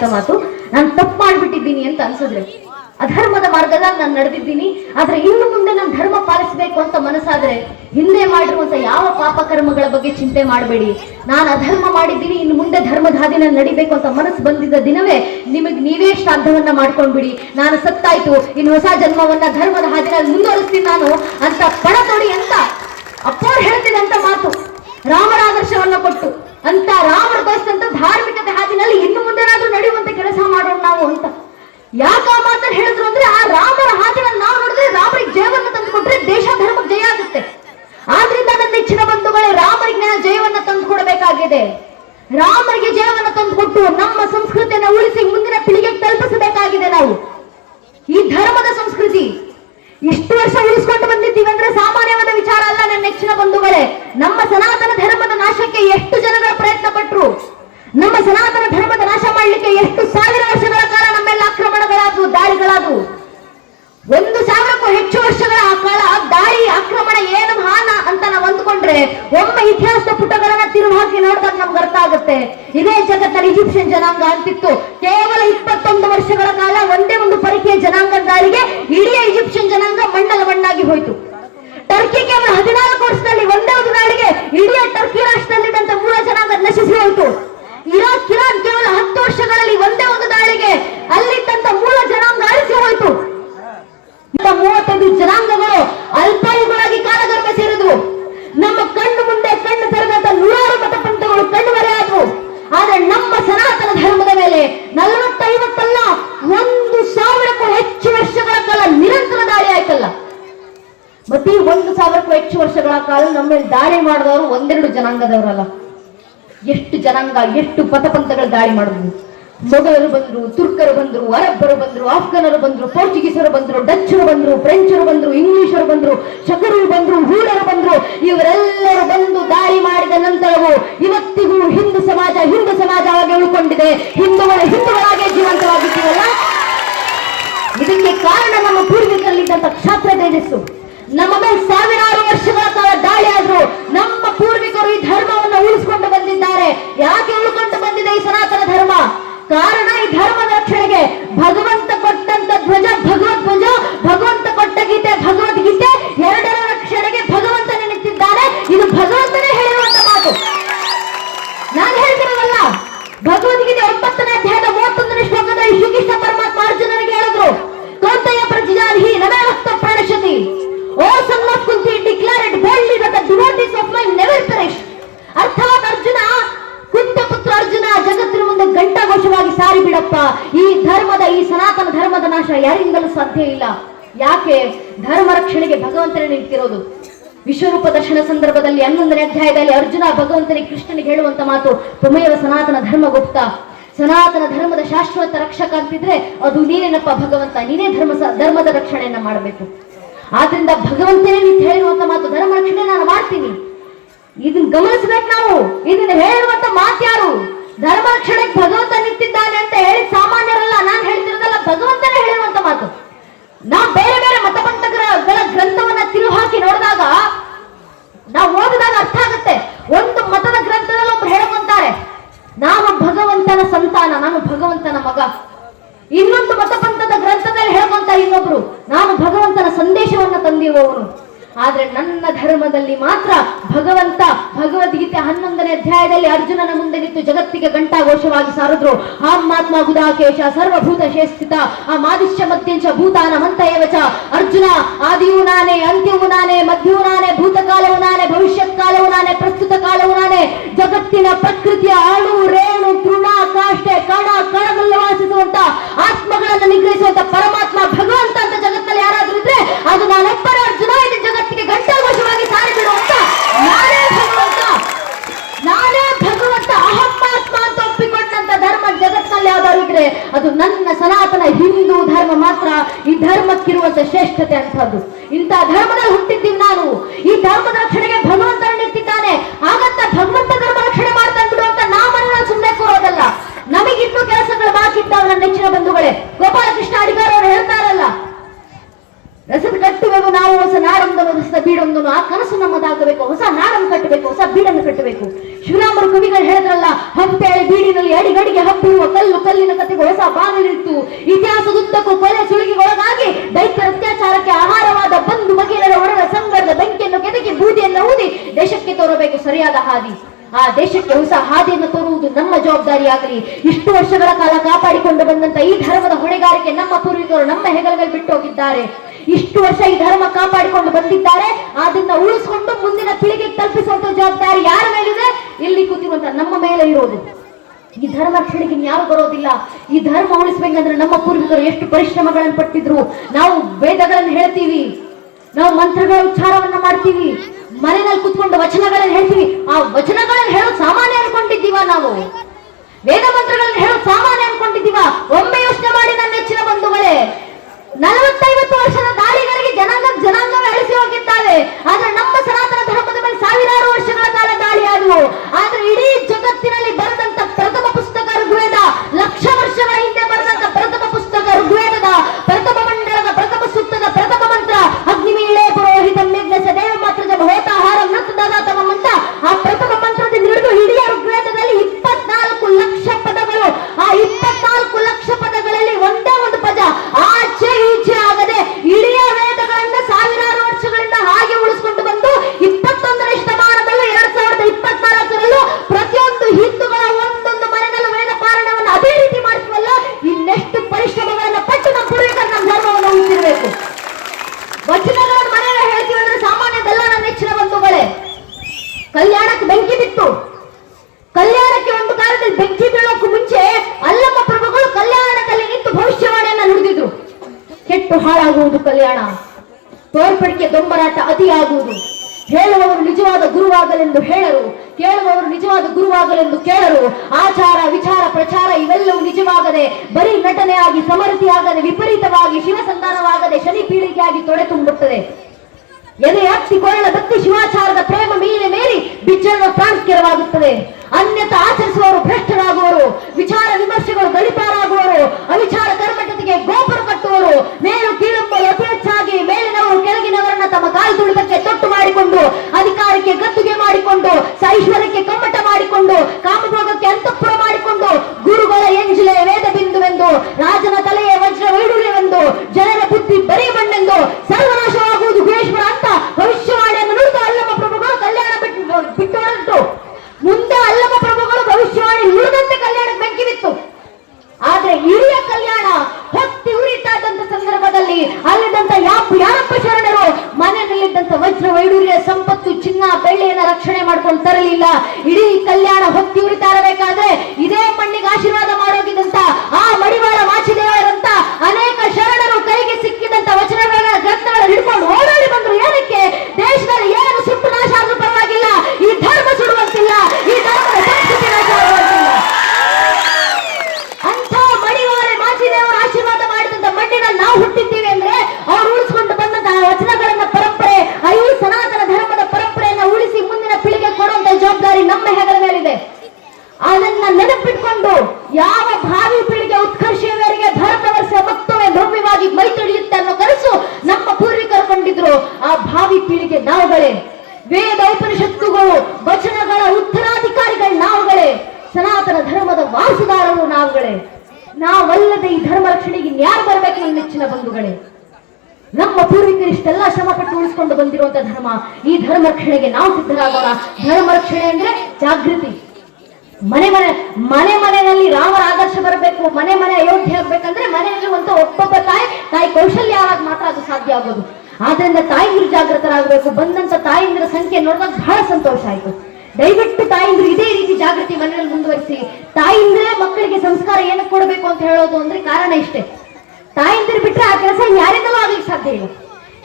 ಹೇಳುವಂತ ಮಾತು, ನಾನು ತಪ್ಪು ಮಾಡ್ಬಿಟ್ಟಿದ್ದೀನಿ ಅಂತ ಅನ್ಸಿದ್ರೆ, ಅಧರ್ಮದ ಮಾರ್ಗದಲ್ಲಿ ನಾನು ನಡೆದಿದ್ದೀನಿ, ಆದ್ರೆ ಇನ್ನು ಮುಂದೆ ನಾನು ಧರ್ಮ ಪಾಲಿಸಬೇಕು ಅಂತ ಮನಸ್ಸಾದ್ರೆ ಹಿಂದೆ ಮಾಡಿರುವಂತ ಯಾವ ಪಾಪ ಕರ್ಮಗಳ ಬಗ್ಗೆ ಚಿಂತೆ ಮಾಡಬೇಡಿ. ನಾನು ಅಧರ್ಮ ಮಾಡಿದ್ದೀನಿ, ಇನ್ನು ಮುಂದೆ ಧರ್ಮದ ಹಾದಿನಲ್ಲಿ ನಡಿಬೇಕು ಅಂತ ಮನಸ್ಸು ಬಂದಿದ್ದ ದಿನವೇ ನಿಮಗೆ ನೀವೇ ಶ್ರಾದ್ದವನ್ನ ಮಾಡ್ಕೊಂಡ್ಬಿಡಿ. ನಾನು ಸತ್ತಾಯ್ತು, ಇನ್ನು ಹೊಸ ಜನ್ಮವನ್ನ ಧರ್ಮದ ಹಾದಿನಲ್ಲಿ ಮುಂದುವರಿಸ್ತೀನಿ ನಾನು ಅಂತ ಪಣ ತೊಡಿ ಅಂತ ಅಪ್ಪವ್ರು ಹೇಳ್ತೀನಿ ಅಂತ ಮಾತು. ರಾಮರ ಆದರ್ಶವನ್ನ ಕೊಟ್ಟು ಅಂತ ರಾಮರ ತೋರಿಸಿದಂತ ಧಾರ್ಮಿಕತೆ ಹಾದಿನಲ್ಲಿ ಇನ್ನು ಮುಂದೆನಾದ್ರೂ ನಡೆಯುವಂತ ಕೆಲಸ ಮಾಡೋಣ ನಾವು ಅಂತ ಯಾಕ ಆ ಮಾತನ್ನು ಹೇಳಿದ್ರು ಅಂದ್ರೆ, ಆ ರಾಮರ ಹಾದಿನಲ್ಲಿ ನಾವು ನೋಡಿದ್ರೆ ರಾಮರಿಗೆ ಜಯವನ್ನು ತಂದು ಕೊಟ್ರೆ ದೇಶ ಧರ್ಮಕ್ಕೆ ಜಯ ಆಗುತ್ತೆ. ಆದ್ರಿಂದ ನನ್ನ ನೆಚ್ಚಿನ ಬಂಧುಗಳೇ, ರಾಮರಿಗೆ ನಾವು ಜಯವನ್ನ ತಂದು ಕೊಡಬೇಕಾಗಿದೆ. ರಾಮರಿಗೆ ಜಯವನ್ನ ತಂದು ಕೊಟ್ಟು ನಮ್ಮ ಸಂಸ್ಕೃತಿಯನ್ನು ಉಳಿಸಿ ಮುಂದಿನ ಪೀಳಿಗೆಗೆ ತಲುಪಿಸಬೇಕಾಗಿದೆ. ನಾವು ಈ ಧರ್ಮದ ಸಂಸ್ಕೃತಿ ಇಷ್ಟು ವರ್ಷ ಉಳಿಸ್ಕೊಂಡು ಬಂದಿದ್ದೀವಿ ಅಂದ್ರೆ ಸಾಮಾನ್ಯವಾದ ವಿಚಾರ ಅಲ್ಲ ನನ್ನ ನೆಚ್ಚಿನ ಬಂಧುಗಳೇ. ನಮ್ಮ ಸನಾತನ ಧರ್ಮದ ನಾಶಕ್ಕೆ ಎಷ್ಟು ಜನಗಳ ಪ್ರಯತ್ನ ಪಟ್ಟರು, ನಮ್ಮ ಸನಾತನ ಧರ್ಮದ ನಾಶ ಮಾಡಲಿಕ್ಕೆ ಎಷ್ಟು ಸಾವಿರ ವರ್ಷಗಳ ಕಾಲ ನಮ್ಮೆಲ್ಲ ಆಕ್ರಮಣಗಳಾದವು, ದಾಳಿಗಳಾದವು. 1000ಕ್ಕೂ ಹೆಚ್ಚು ವರ್ಷಗಳ ಆ ಕಾಲ ದಾಳಿ ಆಕ್ರಮಣ ಏನು ಹಾನ ಅಂತ ನಾವು ಅಂದ್ಕೊಂಡ್ರೆ ಒಮ್ಮೆ ಇತಿಹಾಸದ ಪುಟಗಳನ್ನ ತಿರುವು ಹಾಕಿ ನೋಡಿದಾಗ ನಮ್ಗೆ ಅರ್ಥ ಆಗುತ್ತೆ. ಇದೇ ಜಗತ್ತಲ್ಲಿ ಈಜಿಪ್ಷಿಯನ್ ಜನಾಂಗ ಅಂತಿತ್ತು. ಕೇವಲ 21 ವರ್ಷಗಳ ಕಾಲ ಒಂದೇ ಒಂದು ಪರಿಕೆಯ ಜನಾಂಗದ ದಾಳಿಗೆ ಇಡೀ ಈಜಿಪ್ಷಿಯನ್ ಜನಾಂಗ ಮಣ್ಣಲ್ಲಿ ಮಣ್ಣಾಗಿ ಹೋಯಿತು. ಟರ್ಕಿ ಕೇವಲ 14 ವರ್ಷದಲ್ಲಿ ಒಂದೇ ಒಂದು ದಾಳಿಗೆ ಇಡೀ ಟರ್ಕಿ ರಾಷ್ಟ್ರದಲ್ಲಿದ್ದಂತ ಮೂಲ ಜನಾಂಗ ನಶಿಸಿ ಹೋಯಿತು. ಇರಾನ್ ಕೇವಲ 10 ವರ್ಷಗಳಲ್ಲಿ ಒಂದೇ ಒಂದು ದಾಳಿಗೆ ಅಲ್ಲಿದ್ದಂತ ಮೂಲ ಜನಾಂಗ ಅಳಿಸಿ ಹೋಯಿತು. 35 ಜನಾಂಗಗಳು ಅಲ್ಪಾಯುಗಳಾಗಿ ಕಾಲಗರ್ಭ ಸೇರಿದ್ವು. ನಮ್ಮ ಕಣ್ಣು ಮುಂದೆ ಕಣ್ಣು ತೆರೆದಂತ 100 ಮತಪಂಥಗಳು ಕಣ್ಮರೆಯಾದವು. ಆದ್ರೆ ನಮ್ಮ ಸನಾತನ ಧರ್ಮದ ಮೇಲೆ 40-50 ಅಲ್ಲ 1000ಕ್ಕೂ ಹೆಚ್ಚು ವರ್ಷಗಳ ಕಾಲ ನಿರಂತರ ದಾಳಿ ಆಯ್ತಲ್ಲ. ಮತ್ತೆ 1000ಕ್ಕೂ ಹೆಚ್ಚು ವರ್ಷಗಳ ಕಾಲ ನಮ್ಮ ಮೇಲೆ ದಾಳಿ ಮಾಡಿದವರು ಒಂದೆರಡು ಜನಾಂಗದವರಲ್ಲ, ಎಷ್ಟು ಜನಾಂಗ, ಎಷ್ಟು ಪಥಪಂಥಗಳು ದಾಳಿ ಮಾಡಿದ್ವು. ಮೊಘಲರು ಬಂದ್ರು, ತುರ್ಕರು ಬಂದ್ರು, ಅರಬ್ಬರು ಬಂದ್ರು, ಆಫ್ಘನರು ಬಂದ್ರು, ಪೋರ್ಚುಗೀಸರು ಬಂದ್ರು, ಡಚ್ಚರು ಬಂದ್ರು, ಫ್ರೆಂಚರು ಬಂದ್ರು, ಇಂಗ್ಲಿಷರು ಬಂದ್ರು, ಶಕರು ಬಂದ್ರು, ಹೂಳರು ಬಂದ್ರು. ಇವರೆಲ್ಲರೂ ಬಂದು ದಾಳಿ ಮಾಡಿದ ನಂತರವೂ ಇವತ್ತಿಗೂ ಹಿಂದೂ ಸಮಾಜವಾಗಿ ಉಳ್ಕೊಂಡಿದೆ. ಹಿಂದೂಗಳಾಗೆ ಜೀವಂತವಾಗಿದ್ದೀವಲ್ಲ, ಇದಕ್ಕೆ ಕಾರಣ ನಮ್ಮ ಪೂರ್ವಿಕರಲ್ಲಿದ್ದಂತ ಕ್ಷಾತ್ರ ತೇಜಸ್ಸು. ನಮ್ಮ ಮೇಲೆ ಸಾವಿರಾರು ವರ್ಷಗಳ ಕಾಲ ದಾಳಿ ಆದ್ರೂ ನಮ್ಮ ಪೂರ್ವಿಕರು ಈ ಧರ್ಮವನ್ನು ಉಳಿಸಿಕೊಂಡು ಬಂದಿದ್ದಾರೆ. ಯಾಕೆ ಉಳ್ಕೊಂಡು ಬಂದಿದೆ ಈ ಸನಾತನ ಧರ್ಮ? ಕಾರಣ ಈ ಧರ್ಮದ ರಕ್ಷಣೆಗೆ ಭಗವಂತ ಕೊಟ್ಟಂತ ಧ್ವಜ ಭಗವದ್ಧ್ವಜ, ಭಗವಂತ ಕೊಟ್ಟ ಗೀತೆ ಭಗವದ್ಗೀತೆ, ಎರಡರ ರಕ್ಷಣೆಗೆ ಭಗವಂತನೇ ನಿಂತಿದ್ದಾನೆ. ಇದು ಭಗವಂತನೇ ಹೇಳಿರುವಂತ ಮಾತು, ನಾನು ಹೇಳ್ತಿರೋದಲ್ಲ. ಭಗವದ್ಗೀತೆ 9ನೇ ಅಧ್ಯಾಯದ 31ನೇ ಶ್ಲೋಕದಲ್ಲಿ ಶ್ರೀಕೃಷ್ಣ ಪರಮಾತ್ಮ ಅರ್ಜುನನಿಗೆ ಹೇಳಿದ್ರು, ಕೌಂತೆಯ ಪ್ರತಿಜಾನಹಿ ನಮೇ ಭಕ್ತ ಪ್ರಾಣಶತಿ. ಓ son of Kunti, declare it boldly that the devotees of mine never perish. ಅರ್ಥಾತ್ ಅರ್ಜುನ, ಕುಂತಪುತ್ರ ಅರ್ಜುನ, ಜಗತ್ತಿನ ಮುಂದೆ ಘಂಟಾಘೋಷವಾಗಿ ಸಾರಿ ಬಿಡಪ್ಪ, ಈ ಸನಾತನ ಧರ್ಮದ ನಾಶ ಯಾರಿಂದಲೂ ಸಾಧ್ಯ ಇಲ್ಲ. ಯಾಕೆ? ಧರ್ಮ ರಕ್ಷಣೆಗೆ ಭಗವಂತನೇ ನಿಂತಿರೋದು. ವಿಶ್ವರೂಪ ದರ್ಶನ ಸಂದರ್ಭದಲ್ಲಿ 11ನೇ ಅಧ್ಯಾಯದಲ್ಲಿ ಅರ್ಜುನ ಭಗವಂತನಿಗೆ ಕೃಷ್ಣನಿಗೆ ಹೇಳುವಂತ ಮಾತು, ತ್ವಮೇವ ಸನಾತನ ಧರ್ಮ ಗುಪ್ತ. ಸನಾತನ ಧರ್ಮದ ಶಾಶ್ವತ ರಕ್ಷಕ ಅಂತಿದ್ರೆ ಅದು ನೀನೇನಪ್ಪ ಭಗವಂತ, ನೀನೇ ಧರ್ಮದ ರಕ್ಷಣೆಯನ್ನ ಮಾಡಬೇಕು. ಆದ್ರಿಂದ ಭಗವಂತನೇ ನಿಂತು ಹೇಳಿರುವಂತ ಮಾತು, ಧರ್ಮ ರಕ್ಷಣೆ ನಾನು ಮಾಡ್ತೀನಿ. ಇದನ್ನ ಗಮನಿಸ್ಬೇಕು ನಾವು. ಇದನ್ನ ಹೇಳುವಂತ ಮಾತ್ಯಾರು? ಧರ್ಮ ರಕ್ಷಣೆಗೆ ಭಗವಂತ ನಿಂತಿದ್ದಾನೆ ಅಂತ ಹೇಳಿ ಸಾಮಾನ್ಯರಲ್ಲ, ನಾನು ಹೇಳ್ತಿರೋದಲ್ಲ, ಭಗವಂತನೇ ಹೇಳಿರುವಂತ ಮಾತು. ನಾವು ಬೇರೆ ಬೇರೆ ಮತಪಂಥಗಳ ಗ್ರಂಥವನ್ನ ತಿರುವು ಹಾಕಿ ನೋಡಿದಾಗ, ನಾವು ಓದಿದಾಗ ಅರ್ಥ ಆಗುತ್ತೆ. ಒಂದು ಮತದ ಗ್ರಂಥದಲ್ಲಿ ಒಬ್ರು ಹೇಳ್ಕೊಂತಾರೆ, ನಾನು ಭಗವಂತನ ಸಂತಾನ, ನಾನು ಭಗವಂತನ ಮಗ. ಇನ್ನೊಂದು ಮತಪಂಥದ ಗ್ರಂಥದಲ್ಲಿ ಹೇಳ್ಕೊಂತಾರೆ ಇನ್ನೊಬ್ರು, ನಾನು ಭಗವಂತನ ಸಂದೇಶವನ್ನ ತಂದಿರುವವನು. ಆದ್ರೆ ನನ್ನ ಧರ್ಮದಲ್ಲಿ ಮಾತ್ರ ಭಗವಂತ ಭಗವದ್ಗೀತೆ 11ನೇ ಅಧ್ಯಾಯದಲ್ಲಿ ಅರ್ಜುನನ ಮುಂದೆ ನಿಂತು ಜಗತ್ತಿಗೆ ಘಂಟಾಘೋಷವಾಗಿ ಸಾರಿದ್ರು. ಆತ್ಮ ಗುದಾಕೇಶ ಸರ್ವಭೂತ ಶೇಸ್ಥಿತ ಆ ಮಾದಿಶ್ಯ ಮಧ್ಯಂಚ ಭೂತಾನ ಮಂತಯೇವಚ. ಅರ್ಜುನ, ಆದಿಯೂ ನಾನೇ, ಅಂತ್ಯವೂ ನಾನೇ, ಮಧ್ಯವೂ ನಾನೇ, ಭೂತಕಾಲವೂ ನಾನೇ, ಭವಿಷ್ಯತ್ ಕಾಲವೂ ನಾನೇ, ಪ್ರಸ್ತುತ ಕಾಲವೂ ನಾನೇ. ಜಗತ್ತಿನ ಪ್ರಕೃತಿಯ ಅಣು ರೇಣು ತೃಣ ಕಾಷ್ಟೆ ಕಣ ಕಣದಲ್ಲಿ ವಾಸಿಸುವಂತ ಆತ್ಮಗಳನ್ನು ನಿಗ್ರಹಿಸುವಂತ ಪರಮಾತ್ಮ ಭಗವಂತ ಅಂತ ಜಗತ್ತಲ್ಲಿ ಯಾರಾದ್ರೂ ಇದ್ರೆ ಅದು ನಾನೊಬ್ಬರೇ ಅರ್ಜುನ. ಇದು ಜಗತ್ತಿಗೆ ಘಂಟಾಘೋಷವಾಗಿ ಸಾರಿ ಬಿಡುವಂತ ನಾನೇ ಭಗವಂತ ಅಹಮಾತ್ಮ ಅಂತ ಒಪ್ಪಿಕೊಂಡಂತ ಧರ್ಮ ಜಗತ್ತಿನಲ್ಲಿ ಯಾವ್ದಾದ್ರು ಇದ್ರೆ ಅದು ನನ್ನ ಸನಾತನ ಹಿಂದೂ ಧರ್ಮ ಮಾತ್ರ. ಈ ಧರ್ಮಕ್ಕಿರುವಂತ ಶ್ರೇಷ್ಠತೆ ಅಂತದ್ದು. ಇಂಥ ಧರ್ಮದಲ್ಲಿ ಹುಟ್ಟಿದ್ದೀವಿ ನಾವು. ಈ ಧರ್ಮದ ರಕ್ಷಣೆಗೆ ಭಗವಂತ ನಿಂತಿದ್ದಾನೆ. ಹಾಗಂತ ಭಗವಂತ ಧರ್ಮ ರಕ್ಷಣೆ ಮಾಡ್ತಾ ಬಿಡುವಂತ ನಾಮನ್ನ ಸುಮ್ಮನೆ ಕೂರೋದಲ್ಲ. ನಮಗಿನ್ನೂ ಕೆಲಸಗಳು ಬಾಕಿ ಇದ್ದಾವೆ ನನ್ನ ನೆಚ್ಚಿನ ಬಂಧುಗಳೇ. ಗೋಪಾಲಕೃಷ್ಣ ಅಡಿಗಾರ್ ಅವರು ಹೇಳ್ತಾರಲ್ಲ, ರಸದ ಕಟ್ಟುವೆವು ನಾವು ಹೊಸ ನಾಡೊಂದನು, ಹೊಸ ಬೀಡೊಂದನು. ಆ ಕನಸು ನಮ್ಮದಾಗಬೇಕು. ಹೊಸ ನಾಡನ್ನು ಕಟ್ಟಬೇಕು, ಹೊಸ ಬೀಡನ್ನು ಕಟ್ಟಬೇಕು. ಶಿವರಾಮರು ಕವಿಗಳು ಹೇಳಿದ್ರಲ್ಲ, ಹಂಪೆ ಬೀಡಿನಲ್ಲಿ ಅಡಿಗಡಿಗೆ ಹಬ್ಬಿರುವ ಕಲ್ಲು ಕಲ್ಲಿನ ಕಥೆಗಳು ಜವಾಬ್ದಾರಿಯಾಗಲಿ. ಇಷ್ಟು ವರ್ಷಗಳ ಕಾಲ ಕಾಪಾಡಿಕೊಂಡು ಬಂದಂತ ಈ ಧರ್ಮದ ಹೊಣೆಗಾರಿಕೆ ನಮ್ಮ ಪೂರ್ವಿಕರು ನಮ್ಮ ಹೆಗಲಲ್ಲಿ ಬಿಟ್ಟು ಹೋಗಿದ್ದಾರೆ. ಇಷ್ಟು ವರ್ಷ ಈ ಧರ್ಮ ಕಾಪಾಡಿಕೊಂಡು ಬಂದಿದ್ದಾರೆ. ಅದನ್ನ ಉಳಿಸ್ಕೊಂಡು ಮುಂದಿನ ಪೀಳಿಗೆಗೆ ತಲುಪಿಸುವಂತ ಜವಾಬ್ದಾರಿ ಯಾರ ಮೇಲಿದೆ? ಇಲ್ಲಿ ಕೂತಿರುವಂತ ನಮ್ಮ ಮೇಲೆ ಇರೋದು. ಈ ಧರ್ಮ ರಕ್ಷಣೆಗೆ ಯಾರು ಬರೋದಿಲ್ಲ. ಈ ಧರ್ಮ ಉಳಿಸ್ಬೇಕಂದ್ರೆ ನಮ್ಮ ಪೂರ್ವಿಕರು ಎಷ್ಟು ಪರಿಶ್ರಮಗಳನ್ನು ಪಟ್ಟಿದ್ರು. ನಾವು ವೇದಗಳನ್ನು ಹೇಳ್ತೀವಿ, ನಾವು ಮಂತ್ರಗಳ ಉಚ್ಚಾರವನ್ನ ಮಾಡ್ತೀವಿ, ಮನೆಯಲ್ಲಿ ಕುತ್ಕೊಂಡು ವಚನಗಳನ್ನು ಹೇಳ್ತೀವಿ. ಆ ವಚನಗಳನ್ನು ಹೇಳೋದು ಸಾಮಾನ್ಯ ಅನ್ಕೊಂಡಿದ್ದೀವ? ನಾವು ವೇದ ಮಂತ್ರಗಳನ್ನು ಹೇಳೋದು ಸಾಮಾನ್ಯ ಅನ್ಕೊಂಡಿದ್ದೀವ? ಒಮ್ಮೆ ಯೋಚನೆ ಮಾಡಿ ನನ್ನ ನೆಚ್ಚಿನ ಬಂಧುಗಳೇ, 40-50 ವರ್ಷದ ದಾಳಿಗಳಿಗೆ ಜನಾಂಗವೇ ಅಳಿಸಿ ಹೋಗಿದ್ದಾವೆ. ಆದ್ರೆ ನಮ್ಮ ಸನಾತನ ಧರ್ಮದ ಮೇಲೆ ಸಾವಿರಾರು ವರ್ಷಗಳ ಕಾಲ ದಾಳಿ ಆದವು. ಆದ್ರೆ ಇಡೀ ಜಗತ್ತಿನಲ್ಲಿ ಬರೆದಂತ ಪ್ರಥಮ ಪುಸ್ತಕ ಋಗ್ವೇದ, ಲಕ್ಷ ವರ್ಷಗಳ ಹಿಂದೆ ಬರೆದಂತ ಪ್ರಥಮ ಪುಸ್ತಕ ಋಗ್ವೇದದ ಪ್ರಥಮ ಮಂಡಲದ ಪ್ರಥಮ ಸೂಕ್ತದ ಪ್ರಥಮ ಮಂತ್ರ ಅಗ್ನಿಮೀಳೆ ಪುರೋಹಿತ ಮೇಘ್ನಸ ದೇವ ಮಾತ್ರದ ಹೋತಾಹಾರ ನೃತ್ಯದಾತಮ ಅಂತ ಆ ಪ್ರಥಮ ಮಂತ್ರದಿಂದ ಹಿಡಿದು ಇಡೀ ಋಗ್ವೇದದಲ್ಲಿ 24 ಲಕ್ಷ ಪದಗಳು. ಆ 24 ಲಕ್ಷ ಪದಗಳಲ್ಲಿ ಒಂದೇ ಒಂದು ಪದ ಆಚೆ ಈಚೆ ಆಗದೆ ಇಡೀ ವೇದಗಳನ್ನ ಸಾವಿರಾರು ವರ್ಷಗಳಿಂದ ಹಾಗೆ ಉಳಿಸ್ಕೊಂಡು ಬಂದು 21ನೇ ಶತಮಾನದಲ್ಲೂ 2024ರಲ್ಲೂ ಪ್ರತಿಯೊಂದು ಹಿಂದೂಗಳ ಒಂದೊಂದು ಮನೆಯಲ್ಲೂ ವೇದ ಪಾರಾಯಣವನ್ನು ಅದೇ ರೀತಿ ಮಾಡ್ತೀವಲ್ಲ, ಇನ್ನೆಷ್ಟು ಪರಿಶ್ರಮಗಳನ್ನ ಪಟ್ಟು ನಮ್ಮ ಪೂರ್ವಿಕರು ನಮ್ಮ ಧರ್ಮವನ್ನು ಉಳಿಸಿರ್ಬೇಕು. ವಚನಗಳನ್ನು ಮನೆಯಲ್ಲ ಹೇಳ್ತೀವಿ ಅಂದ್ರೆ ಸಾಮಾನ್ಯದಲ್ಲ ನನ್ನ ನೆಚ್ಚಿನ ಬಂಧುಗಳೇ. ಕಲ್ಯಾಣಕ್ಕೆ ಬೆಂಕಿ ಬಿತ್ತು. ಕಲ್ಯಾಣಕ್ಕೆ ಒಂದು ಕಾಲದಲ್ಲಿ ಬೆಂಕಿ ಬೀಳೋಕ್ಕೂ ಮುಂಚೆ ಅಲ್ಲಮ್ಮ ಪ್ರಭುಗಳು ಕಲ್ಯಾಣದಲ್ಲಿ ನಿಂತು ಭವಿಷ್ಯವಾಣಿಯನ್ನ ನುಡಿದಿದ್ರು. ಕೆಟ್ಟು ಹಾಳಾಗುವುದು ಕಲ್ಯಾಣ, ತೋರ್ಪಡಿಕೆ ದೊಂಬರಾಟ ಅತಿಯಾಗುವುದು, ಹೇಳುವವರು ನಿಜವಾದ ಗುರುವಾಗಲೆಂದು ಹೇಳರು, ಕೇಳುವವರು ನಿಜವಾದ ಗುರುವಾಗಲೆಂದು ಕೇಳರು, ಆಚಾರ ವಿಚಾರ ಪ್ರಚಾರ ಇವೆಲ್ಲವೂ ನಿಜವಾಗದೆ ಬರೀ ನಟನೆಯಾಗಿ ಸಮೃದ್ಧಿಯಾಗದೆ ವಿಪರೀತವಾಗಿ ಶಿವಸಂಧಾನವಾಗದೆ ಶನಿ ಪೀಳಿಗೆಯಾಗಿ ತೊಡೆ ತುಂಬುತ್ತದೆ. ಎದೆ ಹತ್ತಿಕೊಳ್ಳ ಭಕ್ತಿ ಶಿವಾಚಾರದ ಪ್ರೇಮ ಮೀರಿ ಮೇರಿ ಬಿಚ್ಚರ ಪ್ರಾಂತ್ಯವಾಗುತ್ತದೆ. ಅನ್ಯತ ಆಚರಿಸುವವರು ಭ್ರಷ್ಟರಾಗುವರು, ವಿಚಾರ ವಿಮರ್ಶೆಗಳು ಗಡಿಪಾರಾಗುವರು, ಅವಿಚಾರ ಕರ್ಮಟತೆಗೆ ಗೋಪುರ ಕಟ್ಟುವರು, ಮೇಲು ಕೀಳುಂಬಲು ಅತಿ ಹೆಚ್ಚಾಗಿ ಮೇಲಿನವರು ಕೆಳಗಿನವರನ್ನ ತಮ್ಮ ಕಾಲು ತುಳಿತಕ್ಕೆ ತೊಟ್ಟು ಮಾಡಿಕೊಂಡು, ಅಧಿಕಾರಕ್ಕೆ ಗದ್ದುಗೆ ಮಾಡಿಕೊಂಡು, ಐಶ್ವರ್ಯಕ್ಕೆ ಕಮ್ಮಟ ಮಾಡಿಕೊಂಡು, ಕಾಮಭೋಗಕ್ಕೆ ಅಂತಃಪುರ ಮಾಡಿಕೊಂಡು, ಗುರುಗಳ ಎಂಜಿಲೆ ವೇದ ಬಿಂದುವೆಂದು, ರಾಜನ ತಲೆಯ ವಜ್ರ ವೈಡೂರ್ಯವೆಂದು, ಜನರ ಬುದ್ಧಿ ಬರೀ ಮಣ್ಣೆಂದು, ಸರ್ವನಾಶವಾಗುವುದು ಗುಹೇಶ್ವರ ಅಂತ ಭವಿಷ್ಯವಾಣಿಯನ್ನು ನುಡಿದು ಅಲ್ಲಮ್ಮ ಪ್ರಭುಗಳು ಕಲ್ಯಾಣ ಬಿಟ್ಟು ಹೊರಟು. ಮುಂದೆ ಅಲ್ಲಮ್ಮ ಪ್ರಭುಗಳು ಭವಿಷ್ಯವಾಣಿ ನುಡಿದಂತೆ ಕಲ್ಯಾಣಕ್ಕೆ ಬೆಂಕಿ ಬಿತ್ತು. ಆದ್ರೆ ಹಿರಿಯ ಕಲ್ಯಾಣ ಹೊತ್ತಿ ಉರಿತಾ ಇದ್ದಂತ ಸಂದರ್ಭದಲ್ಲಿ ಅಲ್ಲಿದ್ದಂತ ಯಾರಪ್ಪ ಶರಣರು ಮನೆಯಲ್ಲಿದ್ದಂತ ವಜ್ರ ವೈಡೂರ್ಯ ಸಂಪತ್ತು ಚಿನ್ನ ಬೆಳ್ಳಿಯನ್ನ ರಕ್ಷಣೆ ಮಾಡ್ಕೊಂಡು ತರಲಿಲ್ಲ. ಇಡೀ ಕಲ್ಯಾಣ ಹೊತ್ತಿ ಉರಿತಾ ಇರಬೇಕಾದ್ರೆ ಇದೇ ಮಣ್ಣಿಗೆ ಆಶೀರ್ವಾದ ಮಾಡೋಗಿದ್ದಂತ ಆ ಮಡಿವಾಳ ಮಾಚಿದೇವರಂತ ಅನೇಕ ಶರಣರು ಕೈಗೆ ಸಿಕ್ಕಿದಂತ ವಚನಗಳ ಗ್ರಂಥಗಳ ಹಿಡ್ಕೊಂಡು ಓಡಾಡಿ ಬಂದ್ರು. ಏನಕ್ಕೆ? ದೇಶದಲ್ಲಿ ಏನು ಸುಟ್ಟು ನಾಶ ಆದ್ರೂ ಪರವಾಗಿಲ್ಲ, ಈ ಧರ್ಮ ಸುಡುವಂತಿಲ್ಲ, ಈ ಧರ್ಮದ ಸಂಸ್ಕೃತಿ ನಾಶ ಆಗುವಂತಿಲ್ಲ ಅಂತ ಮಡಿವಾಳ ಮಾಚಿದೇವರ ಆಶೀರ್ವಾದ ಮಾಡಿದಂತ ಮಣ್ಣಿನಲ್ಲಿ ನಾವು ಹುಟ್ಟಿದ್ದೀವಿ ಅಂದ್ರೆ ಅವ್ರು ಉಳಿಸ್ಕೊಂಡು ಬಂದಂತಹ ವಚನಗಳನ್ನ ಪರಂಪರೆ, ಈ ಸನಾತನ ಧರ್ಮದ ಪರಂಪರೆಯನ್ನ ಉಳಿಸಿ ಮುಂದಿನ ಪೀಳಿಗೆ ಕೊಡುವಂತ ಜವಾಬ್ದಾರಿ ನಮ್ಮ ಹೆಗಲ ಮೇಲಿದೆ. ಅದನ್ನ ನೆನಪಿಟ್ಕೊಂಡು ಯಾವ ಭಾವಿ ಪೀಳಿಗೆ ಉತ್ಕರ್ಷವರಿಗೆ ಭಾರತ ವರ್ಷ ಮತ್ತೊಮ್ಮೆ ಭವ್ಯವಾಗಿ ಮೈ ತೊಳೆಯುತ್ತೆ ಅನ್ನೋ ಕನಸು ನಮ್ಮ ಪೂರ್ವಿಕರು ಕಂಡಿದ್ರು. ಆ ಭಾವಿ ಪೀಳಿಗೆ ನಾವುಗಳೇ, ವೇದ ಉಪನಿಷತ್ತುಗಳು ವಚನಗಳ ಉತ್ತರಾಧಿಕಾರಿಗಳು ನಾವುಗಳೇ, ಸನಾತನ ಧರ್ಮದ ವಾರಸುದಾರರು ನಾವುಗಳೇ. ನಾವಲ್ಲದೆ ಈ ಧರ್ಮ ರಕ್ಷಣೆಗೆ ಯಾರು ಬರಬೇಕು? ನನ್ನ ನೆಚ್ಚಿನ ಬಂಧುಗಳೇ, ನಮ್ಮ ಪೂರ್ವಿಕರು ಇಷ್ಟೆಲ್ಲ ಶ್ರಮಪಟ್ಟು ಉಳಿಸ್ಕೊಂಡು ಬಂದಿರುವಂತ ಧರ್ಮ, ಈ ಧರ್ಮ ರಕ್ಷಣೆಗೆ ನಾವು ಸಿದ್ಧರಾಗೋಣ. ಧರ್ಮ ರಕ್ಷಣೆ ಅಂದ್ರೆ ಜಾಗೃತಿ. ಮನೆಯಲ್ಲಿ ರಾಮರ ಆದರ್ಶ ಬರಬೇಕು, ಮನೆ ಅಯೋಧ್ಯೆ ಆಗ್ಬೇಕಂದ್ರೆ ಮನೆಯಲ್ಲಿರುವಂತ ಒಬ್ಬೊಬ್ಬ ತಾಯಿ ಕೌಶಲ್ಯ ಆವಾಗ ಮಾತ್ರ ಅದು ಸಾಧ್ಯ ಆಗೋದು. ಆದ್ರಿಂದ ತಾಯಿಂದ್ರು ಜಾಗೃತರಾಗಬೇಕು. ಬಂದಂತ ತಾಯಿಂದ್ರ ಸಂಖ್ಯೆ ನೋಡಿದಾಗ ಬಹಳ ಸಂತೋಷ ಆಯ್ತು. ದಯವಿಟ್ಟು ತಾಯಿಂದ್ರು ಇದೇ ರೀತಿ ಜಾಗೃತಿ ಮನೆಯಲ್ಲಿ ಮುಂದುವರಿಸಿ. ತಾಯಿಂದ್ರೆ ಮಕ್ಕಳಿಗೆ ಸಂಸ್ಕಾರ ಏನಕ್ಕೆ ಕೊಡಬೇಕು ಅಂತ ಹೇಳೋದು ಅಂದ್ರೆ ಕಾರಣ ಇಷ್ಟೇ. ತಾಯಿಂದ್ರು ಬಿಟ್ರೆ ಆ ಕೆಲಸ ಯಾರಿಂದಲೂ ಆಗ್ಲಿಕ್ಕೆ ಸಾಧ್ಯ ಇಲ್ಲ.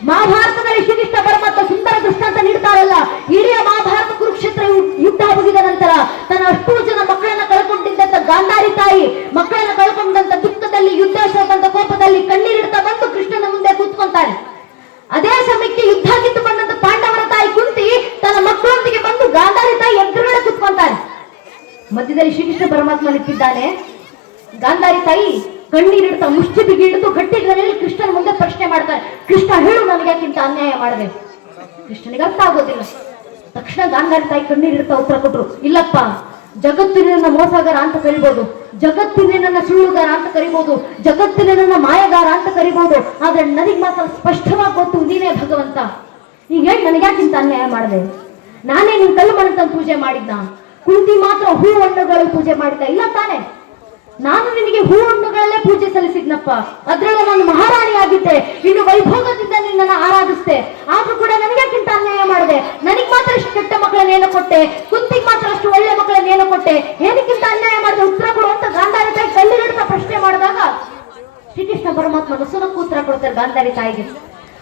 ಮಹಾಭಾರತದಲ್ಲಿ ಶ್ರೀಕೃಷ್ಣ ಪರಮಾತ್ಮ ಸುಂದರ ದೃಷ್ಟಾಂತ ನೀಡ್ತಾರಲ್ಲ. ಇಡೀ ಮಹಾಭಾರತ ಕುರುಕ್ಷೇತ್ರ ಯುದ್ಧ ಮುಗಿದ ನಂತರ ತನ್ನ ಅಷ್ಟು ಜನ ಮಕ್ಕಳನ್ನ ಕಳ್ಕೊಂಡಿದ್ದಂತ ಗಾಂಧಾರಿ ತಾಯಿ ಮಕ್ಕಳನ್ನ ಕಳ್ಕೊಂಡಂತ ದುಃಖದಲ್ಲಿ ಯುದ್ಧ ಸೋತಂತ ಕೋಪದಲ್ಲಿ ಕಣ್ಣೀರಿಡ್ತಾ ಬಂದು ಕೃಷ್ಣನ ಮುಂದೆ ಕೂತ್ಕೊಂತಾರೆ. ಅದೇ ಸಮಯಕ್ಕೆ ಯುದ್ಧ ಕಿತ್ತು ಬಂದಂತ ಪಾಂಡವರ ತಾಯಿ ಕುಂತಿ ತನ್ನ ಮಕ್ಕಳೊಂದಿಗೆ ಬಂದು ಗಾಂಧಾರಿ ತಾಯಿ ಎದುರುಗಡೆ ಕೂತ್ಕೊಂತಾರೆ. ಮಧ್ಯದಲ್ಲಿ ಶ್ರೀಕೃಷ್ಣ ಪರಮಾತ್ಮ ನಿಂತಿದ್ದಾನೆ. ಗಾಂಧಾರಿ ತಾಯಿ ಕಣ್ಣೀರಿಡ್ತಾ ಮುಷ್ಟಿಗೆ ಹಿಡಿದು ಗಟ್ಟಿಗಳಲ್ಲಿ ಕೃಷ್ಣನ ಮುಂದೆ ಪ್ರಶ್ನೆ ಮಾಡ್ತಾರೆ. ಕೃಷ್ಣ, ಹೇಳು, ನನಗೆ ಯಾಕಿಂತ ಅನ್ಯಾಯ ಮಾಡಿದೆ? ಕೃಷ್ಣನಿಗೆ ಅರ್ಥ ಆಗೋದಿಲ್ಲ. ತಕ್ಷಣ ಗಾಂಧಾರಿ ತಾಯಿ ಕಣ್ಣೀರಿಡ್ತಾ ಉತ್ತರ ಕೊಟ್ರು, ಇಲ್ಲಪ್ಪ, ಜಗತ್ತಿನ ಮೋಸಗಾರ ಅಂತ ಕರಿಬಹುದು, ಜಗತ್ತಿನ ಸುಳ್ಳುಗಾರ ಅಂತ ಕರಿಬಹುದು, ಜಗತ್ತಿನ ಮಾಯಗಾರ ಅಂತ ಕರಿಬಹುದು. ಆದ್ರೆ ನನಗೆ ಮಾತ್ರ ಸ್ಪಷ್ಟವಾಗಿ ಗೊತ್ತು, ನೀನೇ ಭಗವಂತ. ಈಗ ಹೇಳಿ, ನನಗ್ಯಾಕಿಂತ ಅನ್ಯಾಯ ಮಾಡಿದೆ? ನಾನೇ ನಿನ್ ಕಲ್ಲು ಮಣ್ಣು ಪೂಜೆ ಮಾಡಿದ್ನ? ಕುಂತಿ ಮಾತ್ರ ಹೂ ಹಣ್ಣುಗಳು ಪೂಜೆ ಮಾಡ್ತಾ ಇಲ್ಲ ತಾನೆ? ನಾನು ನಿನಗೆ ಹೂ ಹಣ್ಣುಗಳಲ್ಲೇ ಪೂಜೆ ಸಲ್ಲಿಸಿದ್ನಪ್ಪ. ಅದ್ರಲ್ಲೂ ನಾನು ಮಹಾರಾಣಿ ಆಗಿದ್ದೆ, ಇನ್ನು ವೈಭೋಗದಿಂದ ನಿನ್ನನ್ನು ಆರಾಧಿಸ್ತೆ. ಆದ್ರೂ ಕೂಡ ನನಗಕ್ಕಿಂತ ಅನ್ಯಾಯ ಮಾಡಿದೆ. ನನಗ್ ಮಾತ್ರ ಇಷ್ಟು ಕೆಟ್ಟ ಮಕ್ಕಳನ್ನೇನು ಕೊಟ್ಟೆ, ಕುಂತಿಗೆ ಮಾತ್ರ ಅಷ್ಟು ಒಳ್ಳೆ ಮಕ್ಕಳನ್ನೇನು ಕೊಟ್ಟೆ, ಏನಕ್ಕಿಂತ ಅನ್ಯಾಯ ಮಾಡಿದೆ, ಉತ್ತರ ಕೊಡು ಅಂತ ಗಾಂಧಾರಿ ತಾಯಿ ಕಣ್ಣಿಗಿಡ್ತಾ ಪ್ರಶ್ನೆ ಮಾಡಿದಾಗ ಶ್ರೀಕೃಷ್ಣ ಪರಮಾತ್ಮ ನಸುನಕ್ಕೂ ಉತ್ತರ ಕೊಡ್ತಾರೆ ಗಾಂಧಾರಿ ತಾಯಿಗೆ.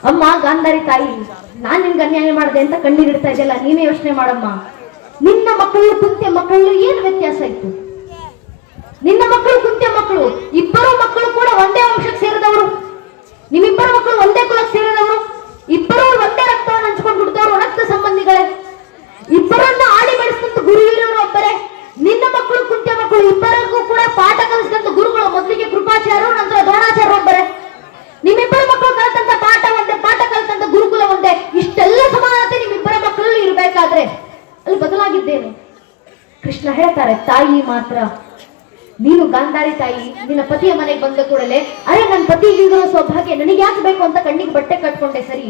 ಅಮ್ಮ ಗಾಂಧಾರಿ ತಾಯಿ, ನಾನ್ ನಿನ್ಗೆ ಅನ್ಯಾಯ ಮಾಡಿದೆ ಅಂತ ಕಣ್ಣೀರಿಡ್ತಾ ಇದೆಯಲ್ಲ, ನೀವೇ ಯೋಚನೆ ಮಾಡಮ್ಮ. ನಿನ್ನ ಮಕ್ಕಳು ಕುಂತಿಯ ಮಕ್ಕಳು ಏನು ವ್ಯತ್ಯಾಸ ಇತ್ತು? ನಿನ್ನ ಮಕ್ಕಳು ಕುಂತಿಯ ಮಕ್ಕಳು ಇಬ್ಬರು ಮಕ್ಕಳು ಕೂಡ ಒಂದೇ ವಂಶಕ್ಕೆ ಸೇರಿದವರು, ನಿಮ್ಮಿಬ್ಬರು ಮಕ್ಕಳು ಒಂದೇ ಕುಲಕ್ಕೆ ಸೇರಿದವರು, ಇಬ್ಬರು ಒಂದೇ ರಕ್ತವನ್ನು ಹಂಚ್ಕೊಂಡು ಬಿಡ್ತವ್ರು, ರಕ್ತ ಸಂಬಂಧಿಗಳೇ. ಇಬ್ಬರನ್ನ ಆಡಿ ಬೆಳೆಸಿದಂತ ಗುರು ಇರೋರು ಒಬ್ಬರೇ. ನಿನ್ನ ಮಕ್ಕಳು ಕುಂತಿಯ ಮಕ್ಕಳು ಇಬ್ಬರಿಗೂ ಕೂಡ ಪಾಠ ಕಲಿಸಿದಂತ ಗುರುಗಳು ಮೊದಲಿಗೆ ಕೃಪಾಚಾರ್ಯರು, ನಂತರ ದ್ರೋಣಾಚಾರ್ಯ ಒಬ್ಬರೇ. ನಿಮ್ಮಿಬ್ಬರ ಮಕ್ಕಳು ಕಲಿತಂತ ಪಾಠ ಒಂದೇ, ಪಾಠ ಕಲಿತಂತ ಗುರುಕುಲ ಒಂದೇ. ಇಷ್ಟೆಲ್ಲ ಸಮಾನತೆ ನಿಮ್ಮಿಬ್ಬರ ಮಕ್ಕಳು ಇರಬೇಕಾದ್ರೆ ಅಲ್ಲಿ ಬದಲಾಗಿದ್ದೇನೆ. ಕೃಷ್ಣ ಹೇಳ್ತಾರೆ, ತಾಯಿ ಮಾತ್ರ. ನೀನು ಗಾಂಧಾರಿ ತಾಯಿ ನಿನ್ನ ಪತಿಯ ಮನೆಗೆ ಬಂದ ಕೂಡಲೇ, ಅರೆ ನನ್ನ ಪತಿಗಿರೋ ಸೌಭಾಗ್ಯ ನನಗೆ ಯಾಕೆ ಬೇಕು ಅಂತ ಕಣ್ಣಿಗೆ ಬಟ್ಟೆ ಕಟ್ಕೊಂಡೆ ಸರಿ,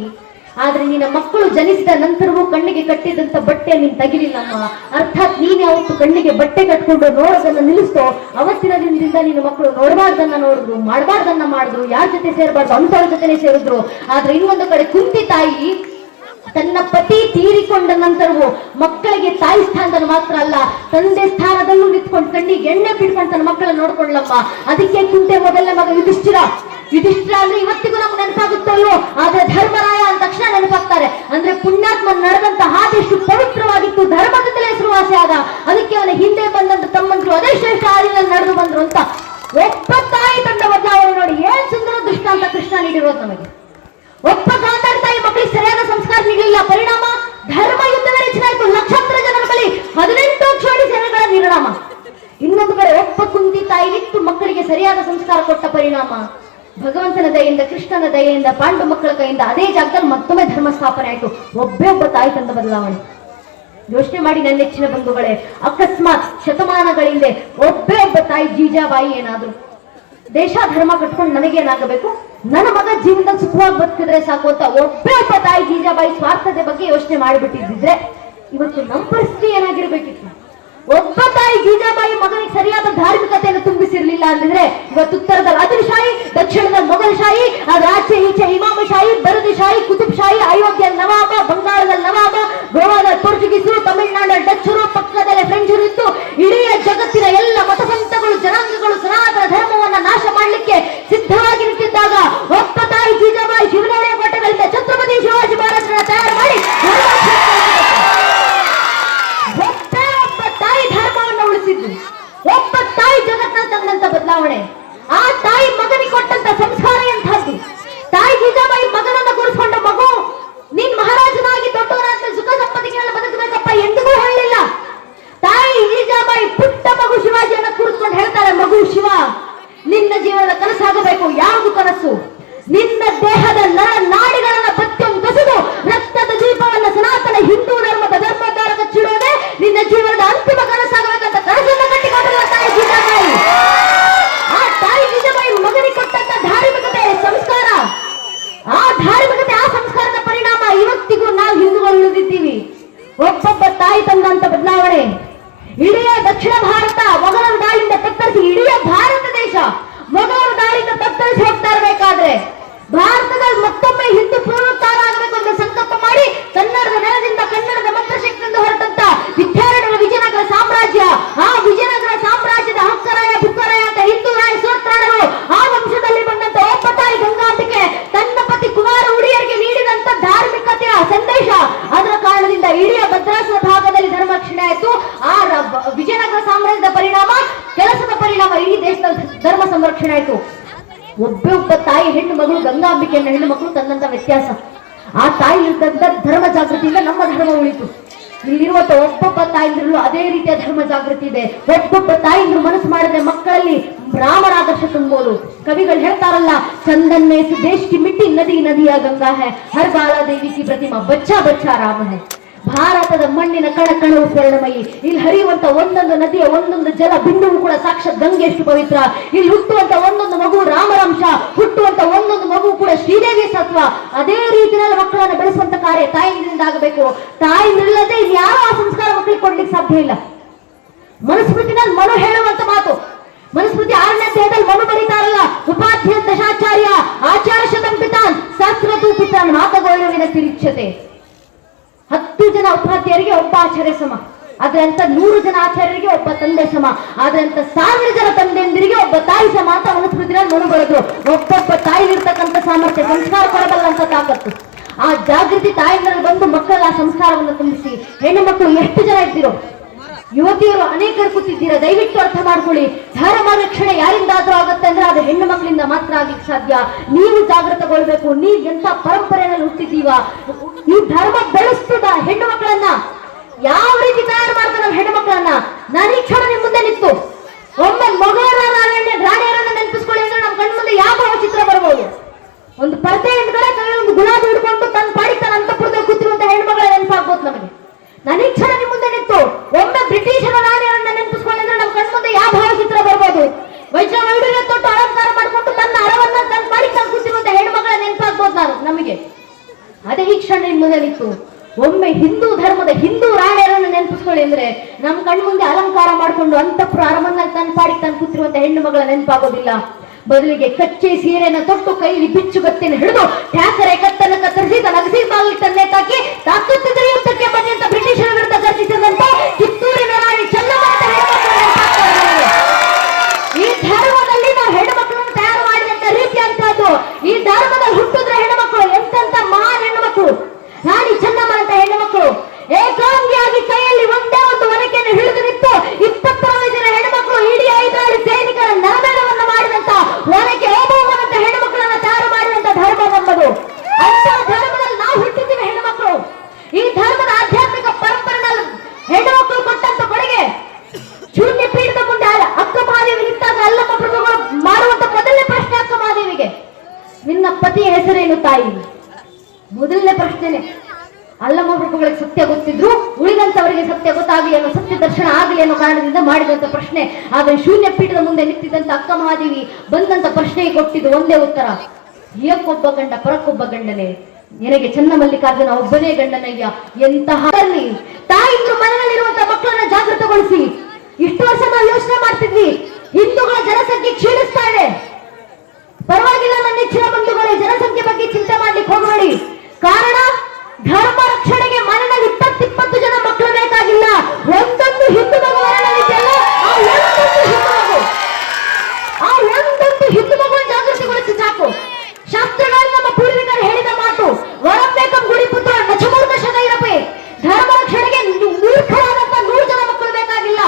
ಆದ್ರೆ ನಿನ್ನ ಮಕ್ಕಳು ಜನಿಸಿದ ನಂತರವೂ ಕಣ್ಣಿಗೆ ಕಟ್ಟಿದಂತ ಬಟ್ಟೆ ನೀನ್ ತೆಗಿಲಿಲ್ಲಮ್ಮ. ಅರ್ಥಾತ್ ನೀನೇ ಅವತ್ತು ಕಣ್ಣಿಗೆ ಬಟ್ಟೆ ಕಟ್ಕೊಂಡು ನೋಡೋದನ್ನ ನಿಲ್ಲಿಸ್ತೋ, ಅವತ್ತಿನ ದಿನದಿಂದ ನಿನ್ನ ಮಕ್ಕಳು ನೋಡಬಾರ್ದನ್ನ ನೋಡಿದ್ರು, ಮಾಡಬಾರ್ದನ್ನ ಮಾಡಿದ್ರು, ಯಾರ ಜೊತೆ ಸೇರಬಾರ್ದು ಅಂತವ್ರ ಜೊತೆನೆ ಸೇರಿದ್ರು. ಆದ್ರೆ ಇನ್ನೊಂದು ಕಡೆ ಕುಂತಿ ತಾಯಿ ತನ್ನ ಪತಿ ತೀರಿಕೊಂಡ ನಂತರವೂ ಮಕ್ಕಳಿಗೆ ತಾಯಿ ಸ್ಥಾನದಲ್ಲಿ ಮಾತ್ರ ಅಲ್ಲ, ತಂದೆ ಸ್ಥಾನದಲ್ಲೂ ನಿಂತ್ಕೊಂಡು ಕಣ್ಣಿಗೆ ಎಣ್ಣೆ ಬಿಡ್ಕೊಂಡು ತನ್ನ ಮಕ್ಕಳನ್ನ ನೋಡ್ಕೊಳ್ಳಮ್ಮ. ಅದಕ್ಕೆ ಕುಂತೆ ಮೊದಲನೇ ಮಗ ಯುಧಿಷ್ಠಿರ. ಯುಧಿಷ್ಠಿರ ಅಂದ್ರೆ ಇವತ್ತಿಗೂ ನಮ್ಗೆ ನೆನಪಾಗುತ್ತಲ್ಲೋ, ಆದ್ರೆ ಧರ್ಮರಾಯ ಅಂದ ತಕ್ಷಣ ನೆನಪಾಗ್ತಾರೆ. ಅಂದ್ರೆ ಪುಣ್ಯಾತ್ಮ ನಡೆದಂತ ಹಾದಿ ಎಷ್ಟು ಪವಿತ್ರವಾಗಿತ್ತು, ಧರ್ಮದಿಂದಲೇ ಹೆಸರುವಾಸಿ ಆದ. ಅದಕ್ಕೆ ಅವನ ಹಿಂದೆ ಬಂದಂತ ತಮ್ಮಂದ್ರು ಅದೇ ಶ್ರೇಷ್ಠ ಹಾದಿನಲ್ಲಿ ನಡೆದು ಬಂದ್ರು ಅಂತ ಒಬ್ಬ ತಾಯಿ ತಂಡ ಬದಲಾವಣೆ ನೋಡಿ ಏನ್ ಸುಂದರ ದೃಷ್ಟ ಅಂತ ಕೃಷ್ಣ ನೀಡಿರೋದು ನಮಗೆ. ಒಬ್ಬ ಗಾಂಧಾರಿ ತಾಯಿ ಮಕ್ಕಳಿಗೆ ಸರಿಯಾದ ಸಂಸ್ಕಾರ ನೀಡಲಿಲ್ಲ, ಪರಿಣಾಮ ಧರ್ಮ ಯುದ್ಧದ ರಚನೆ ಆಯ್ತು. ಲಕ್ಷಾಂತರ ಜನರ ಬಳಿ 18 ಕ್ಷೋಣಿ ಸೇನೆಗಳ ನಿರ್ಣಾಮ. ಇನ್ನೊಂದು ಕಡೆ ಒಬ್ಬ ಕುಂತಿ ತಾಯಿ ನಿಂತು ಮಕ್ಕಳಿಗೆ ಸರಿಯಾದ ಸಂಸ್ಕಾರ ಕೊಟ್ಟ ಪರಿಣಾಮ ಭಗವಂತನ ದಯೆಯಿಂದ, ಕೃಷ್ಣನ ದಯೆಯಿಂದ, ಪಾಂಡು ಮಕ್ಕಳ ಕೈಯಿಂದ ಅದೇ ಜಾಗದಲ್ಲಿ ಮತ್ತೊಮ್ಮೆ ಧರ್ಮ ಸ್ಥಾಪನೆ ಆಯ್ತು. ಒಬ್ಬೇ ಒಬ್ಬ ತಾಯಿ ತಂದ ಬದಲಾವಣೆ. ಯೋಚನೆ ಮಾಡಿ ನನ್ನ ನೆಚ್ಚಿನ ಬಂಧುಗಳೇ, ಅಕಸ್ಮಾತ್ ಶತಮಾನಗಳಿಂದ ಒಬ್ಬೇ ಒಬ್ಬ ತಾಯಿ ಜೀಜಾಬಾಯಿ ಏನಾದ್ರು ದೇಶ ಧರ್ಮ ಕಟ್ಕೊಂಡು ನನಗೇನಾಗಬೇಕು, ನನ್ನ ಮಗ ಜೀವನದಲ್ಲಿ ಸುಖವಾಗಿ ಬದುಕಿದ್ರೆ ಸಾಕು ಅಂತ ಒಬ್ಬೇ ಒಬ್ಬ ತಾಯಿ ಜೀಜಾಬಾಯಿ ಸ್ವಾರ್ಥದ ಬಗ್ಗೆ ಯೋಚನೆ ಮಾಡಿಬಿಟ್ಟಿದ್ರೆ ಇವತ್ತು ನಮ್ಮ ಪರಿಸ್ಥಿತಿ ಏನಾಗಿರ್ಬೇಕಿತ್ತು? ಒಬ್ಬ ತಾಯಿ ಜೀಜಾಬಾಯಿ ಮಗನಿಗೆ ಸರಿಯಾದ ಧಾರ್ಮಿಕತೆಯನ್ನು ತುಂಬಿಸಿರ್ಲಿಲ್ಲ ಅಂದಿದ್ರೆ ಇವತ್ತು ಉತ್ತರದ ರಾಜಶಾಹಿ, ದಕ್ಷಿಣದ ಮೊಘಲಶಾಹಿ, ಅದು ಆಚೆ ಈಚೆ ಇಮಾಮಶಾಹಿ, ಬರದಿಶಾಹಿ, ಕುತುಬ್ಶಾಹಿ, ಅಯೋಧ್ಯೆ ನವಾಬ, ಬಂಗಾಳದಲ್ಲಿ ನವಾಬ, ಗೋವಾದ ಪೋರ್ಚುಗೀಸರು, ತಮಿಳುನಾಡ ಡಚ್ಚರು, ಪಕ್ಕದಲ್ಲೇ ಫ್ರೆಂಚರು ಇತ್ತು. ಇಡೀ ಜಗತ್ತಿನ ಎಲ್ಲ ಮತಪಂಥಗಳು, ಜನಾಂಗಗಳು ಸನಾತನ ಧರ್ಮವನ್ನ ನಾಶ ಮಾಡಲಿಕ್ಕೆ ಸಿದ್ಧವಾಗಿ ನಿಂತಿದ್ದಾಗ ಒಬ್ಬ ತಾಯಿ ಜೀಜಾಬಾಯಿ ಶಿವನೋಳಿಯ ಕೋಟೆಗಳಿಂದ ಛತ್ರಪತಿ ಶಿವಾಜಿ ಮಹಾರಾಜರನ್ನ ತಯಾರು ಮಾಡಿ ಒಬ್ಬ ತಾಯಿ ಜಗತ್ನ ತಂದಂತ ಬದಲಾವಣೆ. ಆ ತಾಯಿ ಮಗನಿಗೆ ಕೊಟ್ಟಂತ ಸಂಸ್ಕಾರ ಎಂಥದ್ದು? ತಾಯಿ ಜೀಜಾಬಾಯಿ ಮಗನನ್ನ ಕೂರಿಸ್ಕೊಂಡ ಮಗು ನೀನ್ ಮಹಾರಾಜನಾಗಿ ದೊಡ್ಡವನಾದ್ಮೇಲೆ ಸುಖ ಸಂಪತ್ತಿಗೆಲ್ಲ ಬದುಕಬೇಕಪ್ಪ ಎಂದಿಗೂ ಹೇಳಲಿಲ್ಲ. ತಾಯಿ ಜೀಜಾಬಾಯಿ ಪುಟ್ಟ ಮಗು ಶಿವಾಜಿಯನ್ನ ಕೂರಿಸ್ಕೊಂಡು ಹೇಳ್ತಾರೆ, ಮಗು ಶಿವ, ನಿನ್ನ ಜೀವನದ ಕನಸಾಗಬೇಕು. ಯಾವುದು ಕನಸು? ನಿನ್ನ ದೇಹದ ನರ ನಾಡಿಗಳನ್ನ ಪ್ರತಿಯೊಂದು ಕಸಿದು ರಕ್ತದ ದೀಪವನ್ನ ಸನಾತನ ಹಿಂದೂ ಧರ್ಮದ ಧರ್ಮೋದ್ಧಾರ ಕಚ್ಚಿಡೋದೇ ನಿನ್ನ ಜೀವನದ ಅಂತಿಮ ಕನಸಾಗಬೇಕಂತ ಕನಸನ್ನ ಕಟ್ಟಿಕೊಂಡಿರುವ ತಾಯಿ ಜೀಜಾಬಾಯಿ. ಆ ತಾಯಿ ಜೀಜಾಬಾಯಿ ಮಗನಿಗೆ ಕೊಟ್ಟಂತ ಧಾರ್ಮಿಕತೆ ಸಂಸ್ಕಾರ, ಆ ಧಾರ್ಮಿಕತೆ ಆ ಸಂಸ್ಕಾರದ ಪರಿಣಾಮ ಇವತ್ತಿಗೂ ನಾವು ಹಿಂದೂಗಳು ಉಳಿದಿದ್ದೀವಿ. ಒಬ್ಬೊಬ್ಬ ತಾಯಿ ತಂದಂತ ಬದಲಾವಣೆ. ಇಡೀ ದಕ್ಷಿಣ ಭಾರತ ಮೊಘಲರ ದಾಳಿಯಿಂದ ತತ್ತರಿಸಿ, ಇಡೀ ಭಾರತ ದೇಶ ಮೊಘಲರ ದಾಳಿಯಿಂದ ತತ್ತರಿಸಿ ಹೋಗ್ತಾ ಇರಬೇಕಾದ್ರೆ ಭಾರತದಲ್ಲಿ ಮತ್ತೊಮ್ಮೆ ಹಿಂದೂ ಪುನರುದ್ಧಾರ ಆಗಬೇಕು ಅಂತ ಸಂಕಲ್ಪ ಮಾಡಿ ಕನ್ನಡದ ನೆಲದಿಂದ, ಕನ್ನಡದ ಮಂತ್ರಶಕ್ತಿಯಿಂದ ಹೊರಟಂತ ವಿದ್ಯಾರಣ್ಯರ ವಿಜಯನಗರ ಸಾಮ್ರಾಜ್ಯ, ಆ ವಿಜಯನಗರ ಸಾಮ್ರಾಜ್ಯದ ಹಕ್ಕರಾಯ ಬುಕ್ಕರಾಯ ಅಂತ ಹಿಂದೂ ರಾಯ ಸೋತ್ರಾಣರು, ಆ ವಂಶದಲ್ಲಿ ಬಂದಂತ ಒಬ್ಬ ತಾಯಿ ಗಂಗಾಂಬಿಕೆ ತನ್ನ ಪತಿ ಕುಮಾರ ಉಡಿಯರಿಗೆ ನೀಡಿದಂತ ಧಾರ್ಮಿಕತೆಯ ಸಂದೇಶ, ಅದರ ಕಾರಣದಿಂದ ಇಡೀ ಭದ್ರಾಸನ ಭಾಗದಲ್ಲಿ ಧರ್ಮರಕ್ಷಣೆ ಆಯ್ತು. ಆ ವಿಜಯನಗರ ಸಾಮ್ರಾಜ್ಯದ ಪರಿಣಾಮ, ಕೆಲಸದ ಪರಿಣಾಮ ಇಡೀ ದೇಶದ ಧರ್ಮ ಸಂರಕ್ಷಣೆ ಆಯ್ತು. ಒಬ್ಬೊಬ್ಬ ತಾಯಿ ಹೆಣ್ಣು ಮಗಳು ಗಂಗಾಂಬಿಕೆಯನ್ನ ಹೆಣ್ಣು ಮಕ್ಕಳು ತಂದಂತ ವ್ಯತ್ಯಾಸ. ಆ ತಾಯಿ ಇದ್ದಂತ ಧರ್ಮ ಜಾಗೃತಿಯಿಂದ ನಮ್ಮ ಧರ್ಮ ಉಳಿತು. ಇಲ್ಲಿರುವಂತ ಒಬ್ಬೊಬ್ಬ ತಾಯಿಂದ್ರಲ್ಲೂ ಅದೇ ರೀತಿಯ ಧರ್ಮ ಜಾಗೃತಿ ಇದೆ. ಒಬ್ಬೊಬ್ಬ ತಾಯಿಂದ್ರು ಮನಸ್ಸು ಮಾಡಿದ್ರೆ ಮಕ್ಕಳಲ್ಲಿ ರಾಮನ ಆದರ್ಶ ತುಂಬೋದು. ಕವಿಗಳು ಹೇಳ್ತಾರಲ್ಲ, ಚಂದನ್ನೇ ದೇಶ್ ಕಿ ಮಿಟ್ಟಿ ನದಿ ನದಿಯ ಗಂಗಾ ಹೈ, ಹರ್ ಬಾಲಾ ದೇವಿ ಕಿ ಪ್ರತಿಮಾ ಬಚ್ಚಾ ಬಚ್ಚಾ ರಾಮ ಹೈ. ಭಾರತದ ಮಣ್ಣಿನ ಕಣ ಕಣವು ಸ್ವರ್ಣಮಯಿ. ಇಲ್ಲಿ ಹರಿಯುವಂತ ಒಂದೊಂದು ನದಿಯ ಒಂದೊಂದು ಜಲ ಬಿಂದುವು ಕೂಡ ಸಾಕ್ಷಾತ್ ಗಂಗೆ ಎಷ್ಟು ಪವಿತ್ರ. ಇಲ್ಲಿ ಹುಟ್ಟುವಂತ ಒಂದೊಂದು ಮಗು ರಾಮರಂಶ, ಹುಟ್ಟುವಂತ ಒಂದೊಂದು ಮಗು ಕೂಡ ಶ್ರೀದೇವಿ ಸತ್ವ. ಅದೇ ರೀತಿಯಲ್ಲಿ ಮಕ್ಕಳನ್ನು ಬೆಳೆಸುವಂತ ಕಾರ್ಯ ತಾಯಿಯಿಂದ ಆಗಬೇಕು. ತಾಯಿ ನಿಲ್ಲದೆ ಯಾರು ಆ ಸಂಸ್ಕಾರ ಮಕ್ಕಳಿಗೆ ಕೊಡ್ಲಿಕ್ಕೆ ಸಾಧ್ಯ ಇಲ್ಲ. ಮನುಸ್ಮೃತಿನಲ್ಲಿ ಮನು ಹೇಳುವಂತ ಮಾತು. ಮನುಸ್ಮೃತಿ 6ನೇ ಅಧ್ಯಾಯದಲ್ಲಿ ಮನು ಬರೀತಾರಲ್ಲ, ಉಪಾಧ್ಯ ದಶಾಚಾರ್ಯ ಆಚಾರ ಶತಂ ಪಿತಾನ್ ಸಹಸ್ರತು ಪಿತಾನ್ ಮಾತಗೋಳುವಿನ ತಿರಿಚ್ಯತೆ. 10 ಜನ ಉಪಾಧ್ಯಾಯರಿಗೆ ಒಬ್ಬ ಆಚಾರ್ಯ ಸಮ, ಆದ್ರೆ ಅಂತ 100 ಜನ ಆಚಾರ್ಯರಿಗೆ ಒಬ್ಬ ತಂದೆ ಸಮ, ಆದ್ರೆ ಅಂತ 1000 ಜನ ತಂದೆಯಂದಿರಿಗೆ ಒಬ್ಬ ತಾಯಿ ಸಮ ಅಂತ ಮನುಸ್ಮೃತಿನಲ್ಲಿ ಮನು ಬರೆದ್ರು. ಒಬ್ಬೊಬ್ಬ ತಾಯಿಲಿರ್ತಕ್ಕಂಥ ಸಾಮರ್ಥ್ಯ, ಸಂಸ್ಕಾರ ಕೊಡಬಲ್ಲಂತ ತಾಕತ್ತು. ಆ ಜಾಗೃತಿ ತಾಯಿನಲ್ಲಿ ಬಂದು ಮಕ್ಕಳ ಆ ಸಂಸ್ಕಾರವನ್ನು ತುಂಬಿಸಿ. ಹೆಣ್ಣು ಮಕ್ಕಳು ಎಷ್ಟು ಜನ ಇದ್ದೀರೋ, ಯುವತಿಯರು ಅನೇಕರು ಕೂತಿದ್ದೀರಾ, ದಯವಿಟ್ಟು ಅರ್ಥ ಮಾಡ್ಕೊಳ್ಳಿ. ಧರ್ಮ ರಕ್ಷಣೆ ಯಾರಿಂದಾದ್ರೂ ಆಗುತ್ತೆ ಅಂದ್ರೆ ಅದು ಹೆಣ್ಣು ಮಕ್ಕಳಿಂದ ಮಾತ್ರ ಆಗ್ಲಿಕ್ಕೆ ಸಾಧ್ಯ. ನೀವು ಜಾಗೃತಗೊಳ್ಬೇಕು. ನೀವು ಎಂತ ಪರಂಪರೆಯಲ್ಲಿ ಹುಟ್ಟಿದ್ದೀವ, ಈ ಧರ್ಮ ಬೆಳೆಸ್ತದ ಹೆಣ್ಣು ಮಕ್ಕಳನ್ನ ಯಾವ ರೀತಿ ತಯಾರು ಮಾಡ್ತಾರ ಹೆಣ್ಣು ಮಕ್ಕಳನ್ನ. ನಾನು ಈ ಕ್ಷಣ ನಿಮ್ ಮುಂದೆ ನಿಂತು ಒಮ್ಮೆ ರಾಣಿಯರನ್ನ ನೆನಪಿಸ್ಕೊಳ್ಳಿ ಅಂದ್ರೆ ನಮ್ಮ ಕಣ್ಣು ಮುಂದೆ ಯಾವ ಚಿತ್ರ ಬರ್ಬೋದು. ಒಂದು ಪರ್ದೆ ಹಿಂದ್ಗಡೆ ಕೈ ಒಂದು ಗುಲಾಬಿ ಹಿಡ್ಕೊಂಡು ತನ್ನ ಪಾಡಿ ತನ್ನ ಅಂತಃಪುರದಲ್ಲಿ ಕೂತಿರುವಂತ ಹೆಣ್ಮಗಳ ನೆನಪಾಗ್ಬೋದು ನಮಗೆ. ನಾನು ಈ ಕ್ಷಣ ನಿಮ್ ಮುಂದೆ ನಿಂತು ಒಮ್ಮೆ ಬ್ರಿಟಿಷರ ರಾಣಿಯರನ್ನ ನೆನಪಿಸ್ಕೊಳ್ಳಿ ಅಂದ್ರೆ ನಮ್ಮ ಕಣ್ಣು ಮುಂದೆ ಯಾವ ಭಾವಚಿತ್ರ ಬರ್ಬೋದು. ವೈಜ್ಞ ವೈಡೂರ್ಯ ತೊಟ್ಟು ಅಲಂಕಾರ ಮಾಡ್ಕೊಂಡು ತನ್ನ ಅರವನ್ನ ತನ್ನ ಪಾಡಿ ತನ್ನ ಕೂತಿರುವಂತ ಹೆಣ್ಮಗಳ ನೆನಪಾಗ್ಬೋದು ನಮಗೆ. ಅದೇ ಈ ಕ್ಷಣ ನಿಮ್ ಮುಂದೆ ನಿಂತು ಒಮ್ಮೆ ಹಿಂದೂ ಧರ್ಮದ ಹಿಂದೂ ರಾಣಿಯರನ್ನು ನೆನಪಿಸ್ಕೊಳ್ಳಿ ಅಂದ್ರೆ ನಮ್ಮ ಕಣ್ಣು ಮುಂದೆ ಅಲಂಕಾರ ಮಾಡಿಕೊಂಡು ಅಂತಃಪುರ ಅರಮನ್ನಲ್ಲಿ ತನ್ನ ಪಾಡಿ ತನ್ನ ಕೂತಿರುವಂತ ಹೆಣ್ಣು ಮಗಳ ನೆನಪಾಗೋದಿಲ್ಲ. ಬದಲಿಗೆ ಕಚ್ಚೆ ಸೀರೆನ ತೊಟ್ಟು ಕೈಲಿ ಬಿಚ್ಚುಗತ್ತಿನ ಹಿಡಿದು ಟ್ಯಾಕರೆ ಕತ್ತನ್ನು ಕತ್ತರಿಸಿ ತನ್ನ ಅಗಸಿ ಬಾಗಿಲು ತನ್ನೇ ತಾಕಿ ತಾಕತ್ತಿದ್ರೆ ಯುದ್ಧಕ್ಕೆ ಬನ್ನಿ ಅಂತ ಬ್ರಿಟಿಷರ ವಿರುದ್ಧ ಗರ್ಜಿಸಿದಂತ ಕಿತ್ತೂರಿನ ರಾಣಿ ಚೆನ್ನಮ್ಮ ಅಂತ ಈ ಧರ್ಮದಲ್ಲಿ ನಾವು ಹೆಣ್ಣು ಮಕ್ಕಳನ್ನು ತಯಾರು ಮಾಡಿದಂತ ರೀತಿ ಅಂತದ್ದು. ಈ ಧರ್ಮದಲ್ಲಿ ಹುಟ್ಟಿದ್ರೆ ಹೆಣ್ಣು ಮಕ್ಕಳು ಎಂತೆಂತ ಮಹಾನ್ ಹೆಣ್ಣು ಮಕ್ಕಳು. ರಾಣಿ ಚೆನ್ನಮ್ಮ ಅಂತ ಹೆಣ್ಣು ಮಕ್ಕಳು ಏಕಾಂಗಿಯಾಗಿ ಕೈಯಲ್ಲಿ ಒಂದೇ ಒಂದು ಒನಕೆಯನ್ನು ಹಿಡಿದು ನಿಂತು 25 ಜನ ಹೆಣ್ಣು ಮಕ್ಕಳು ಇಡೀ 5 ಸೈನಿಕರ ನರಮೇಳವನ್ನು ಮಾಡಿದಂತ ಒನಕೆ ಓಬವ್ವನಂತ ಹೆಣ್ಣು ಮಕ್ಕಳನ್ನ ತಯಾರು ಮಾಡಿದಂತ ಧರ್ಮ ನಮ್ಮದು. ಅಂತ ಧರ್ಮದಲ್ಲಿ ನಾವು ಹುಟ್ಟಿದ್ದೀವಿ ಹೆಣ್ಣು ಮಕ್ಕಳು. ಈ ಧರ್ಮದ ಆಧ್ಯಾತ್ಮಿಕ ಪರಂಪರೆನಲ್ಲಿ ಹೆಣ್ಣು ಮಕ್ಕಳು ಕೊಟ್ಟಂತ ಕೊಡುಗೆ ಶೂನ್ಯ ಪೀಠದ ಮುಂದೆ ಅಕ್ಕ ಮಹಾದೇವಿ ನಿಂತಾಗ ಅಲ್ಲಮ್ಮ ಪ್ರಭುಗಳು ಮಾಡುವಂತ ಮೊದಲನೇ ಪ್ರಶ್ನೆ ಅಕ್ಕ ಮಹಾದೇವಿಗೆ, ನಿನ್ನ ಪತಿಯ ಹೆಸರೇನು ತಾಯಿ? ಮೊದಲನೇ ಪ್ರಶ್ನೆನೆ. ಅಲ್ಲಮ್ಮ ಪ್ರಭುಗಳಿಗೆ ಸತ್ಯ ಗೊತ್ತಿದ್ರು, ಉಳಿದಂತವರಿಗೆ ಸತ್ಯ ಗೊತ್ತಾಗಲಿ ಅನ್ನೋ, ಸತ್ಯ ದರ್ಶನ ಆಗಲಿ ಅನ್ನೋ ಕಾರಣದಿಂದ ಮಾಡಿದಂತ ಪ್ರಶ್ನೆ. ಆದ್ರೆ ಶೂನ್ಯ ಪೀಠದ ಮುಂದೆ ನಿಂತಿದ್ದಂತ ಅಕ್ಕ ಮಹಾದೇವಿ ಬಂದಂತ ಪ್ರಶ್ನೆಗೆ ಕೊಟ್ಟಿದ್ದು ಒಂದೇ ಉತ್ತರ, ಏಕೊಬ್ಬ ಗಂಡ ಪರಕ್ಕೊಬ್ಬ ಗಂಡನೇ, ನಿನಗೆ ಚನ್ನಮಲ್ಲಿಕಾರ್ಜುನ ಒಬ್ಬನೇ ಗಂಡನಯ್ಯ. ಎಂತಹ ತಾಯಿದ್ರು ಮನೆಯಲ್ಲಿರುವಂತ ಮಕ್ಕಳನ್ನ ಜಾಗೃತಗೊಳಿಸಿ. ಇಷ್ಟು ವರ್ಷ ನಾವು ಯೋಚನೆ ಮಾಡ್ತಿದ್ವಿ ಹಿಂದೂಗಳ ಜನಸಂಖ್ಯೆ ಕ್ಷೀಣಿಸ್ತಾ ಇದೆ, ಪರವಾಗಿಲ್ಲ ನನ್ನ ನೆಚ್ಚಿನ ಬಂಧುಗಳೇ, ಜನಸಂಖ್ಯೆ ಬಗ್ಗೆ ಚಿಂತೆ ಮಾಡ್ಲಿಕ್ಕೆ ಹೋಗಬೇಡಿ. ಕಾರಣ ಧರ್ಮ ರಕ್ಷಣೆಗೆ ಮನೆಯಲ್ಲಿ 20 ಜನ ಮಕ್ಕಳು ಬೇಕಾಗಿಲ್ಲ. ಒಂದೊಂದು ಹಿಂದೂ ಮಗು ಮನೆಯಲ್ಲಿದೆಯಲ್ಲ, ಆ ಒಂದೊಂದು ಹಿಂದೂ ಮಗುವನ್ನು ಜಾಗೃತಿಗೊಳಿಸಿ ಸಾಕು. ಶಾಸ್ತ್ರಗಳಲ್ಲಿ ನಮ್ಮ ಪೂರ್ವಿಕರು ಹೇಳಿದ ಮಾತು, ವರಬೇಕಂ ಗುಡಿ ಪುತ್ರ ನಚಮೂರ್ಖ ಶನೈರಪೆ. ಧರ್ಮ ರಕ್ಷಣೆಗೆ ಮೂರ್ಖರಾದಂತ 100 ಜನ ಮಕ್ಕಳು ಬೇಕಾಗಿಲ್ಲ,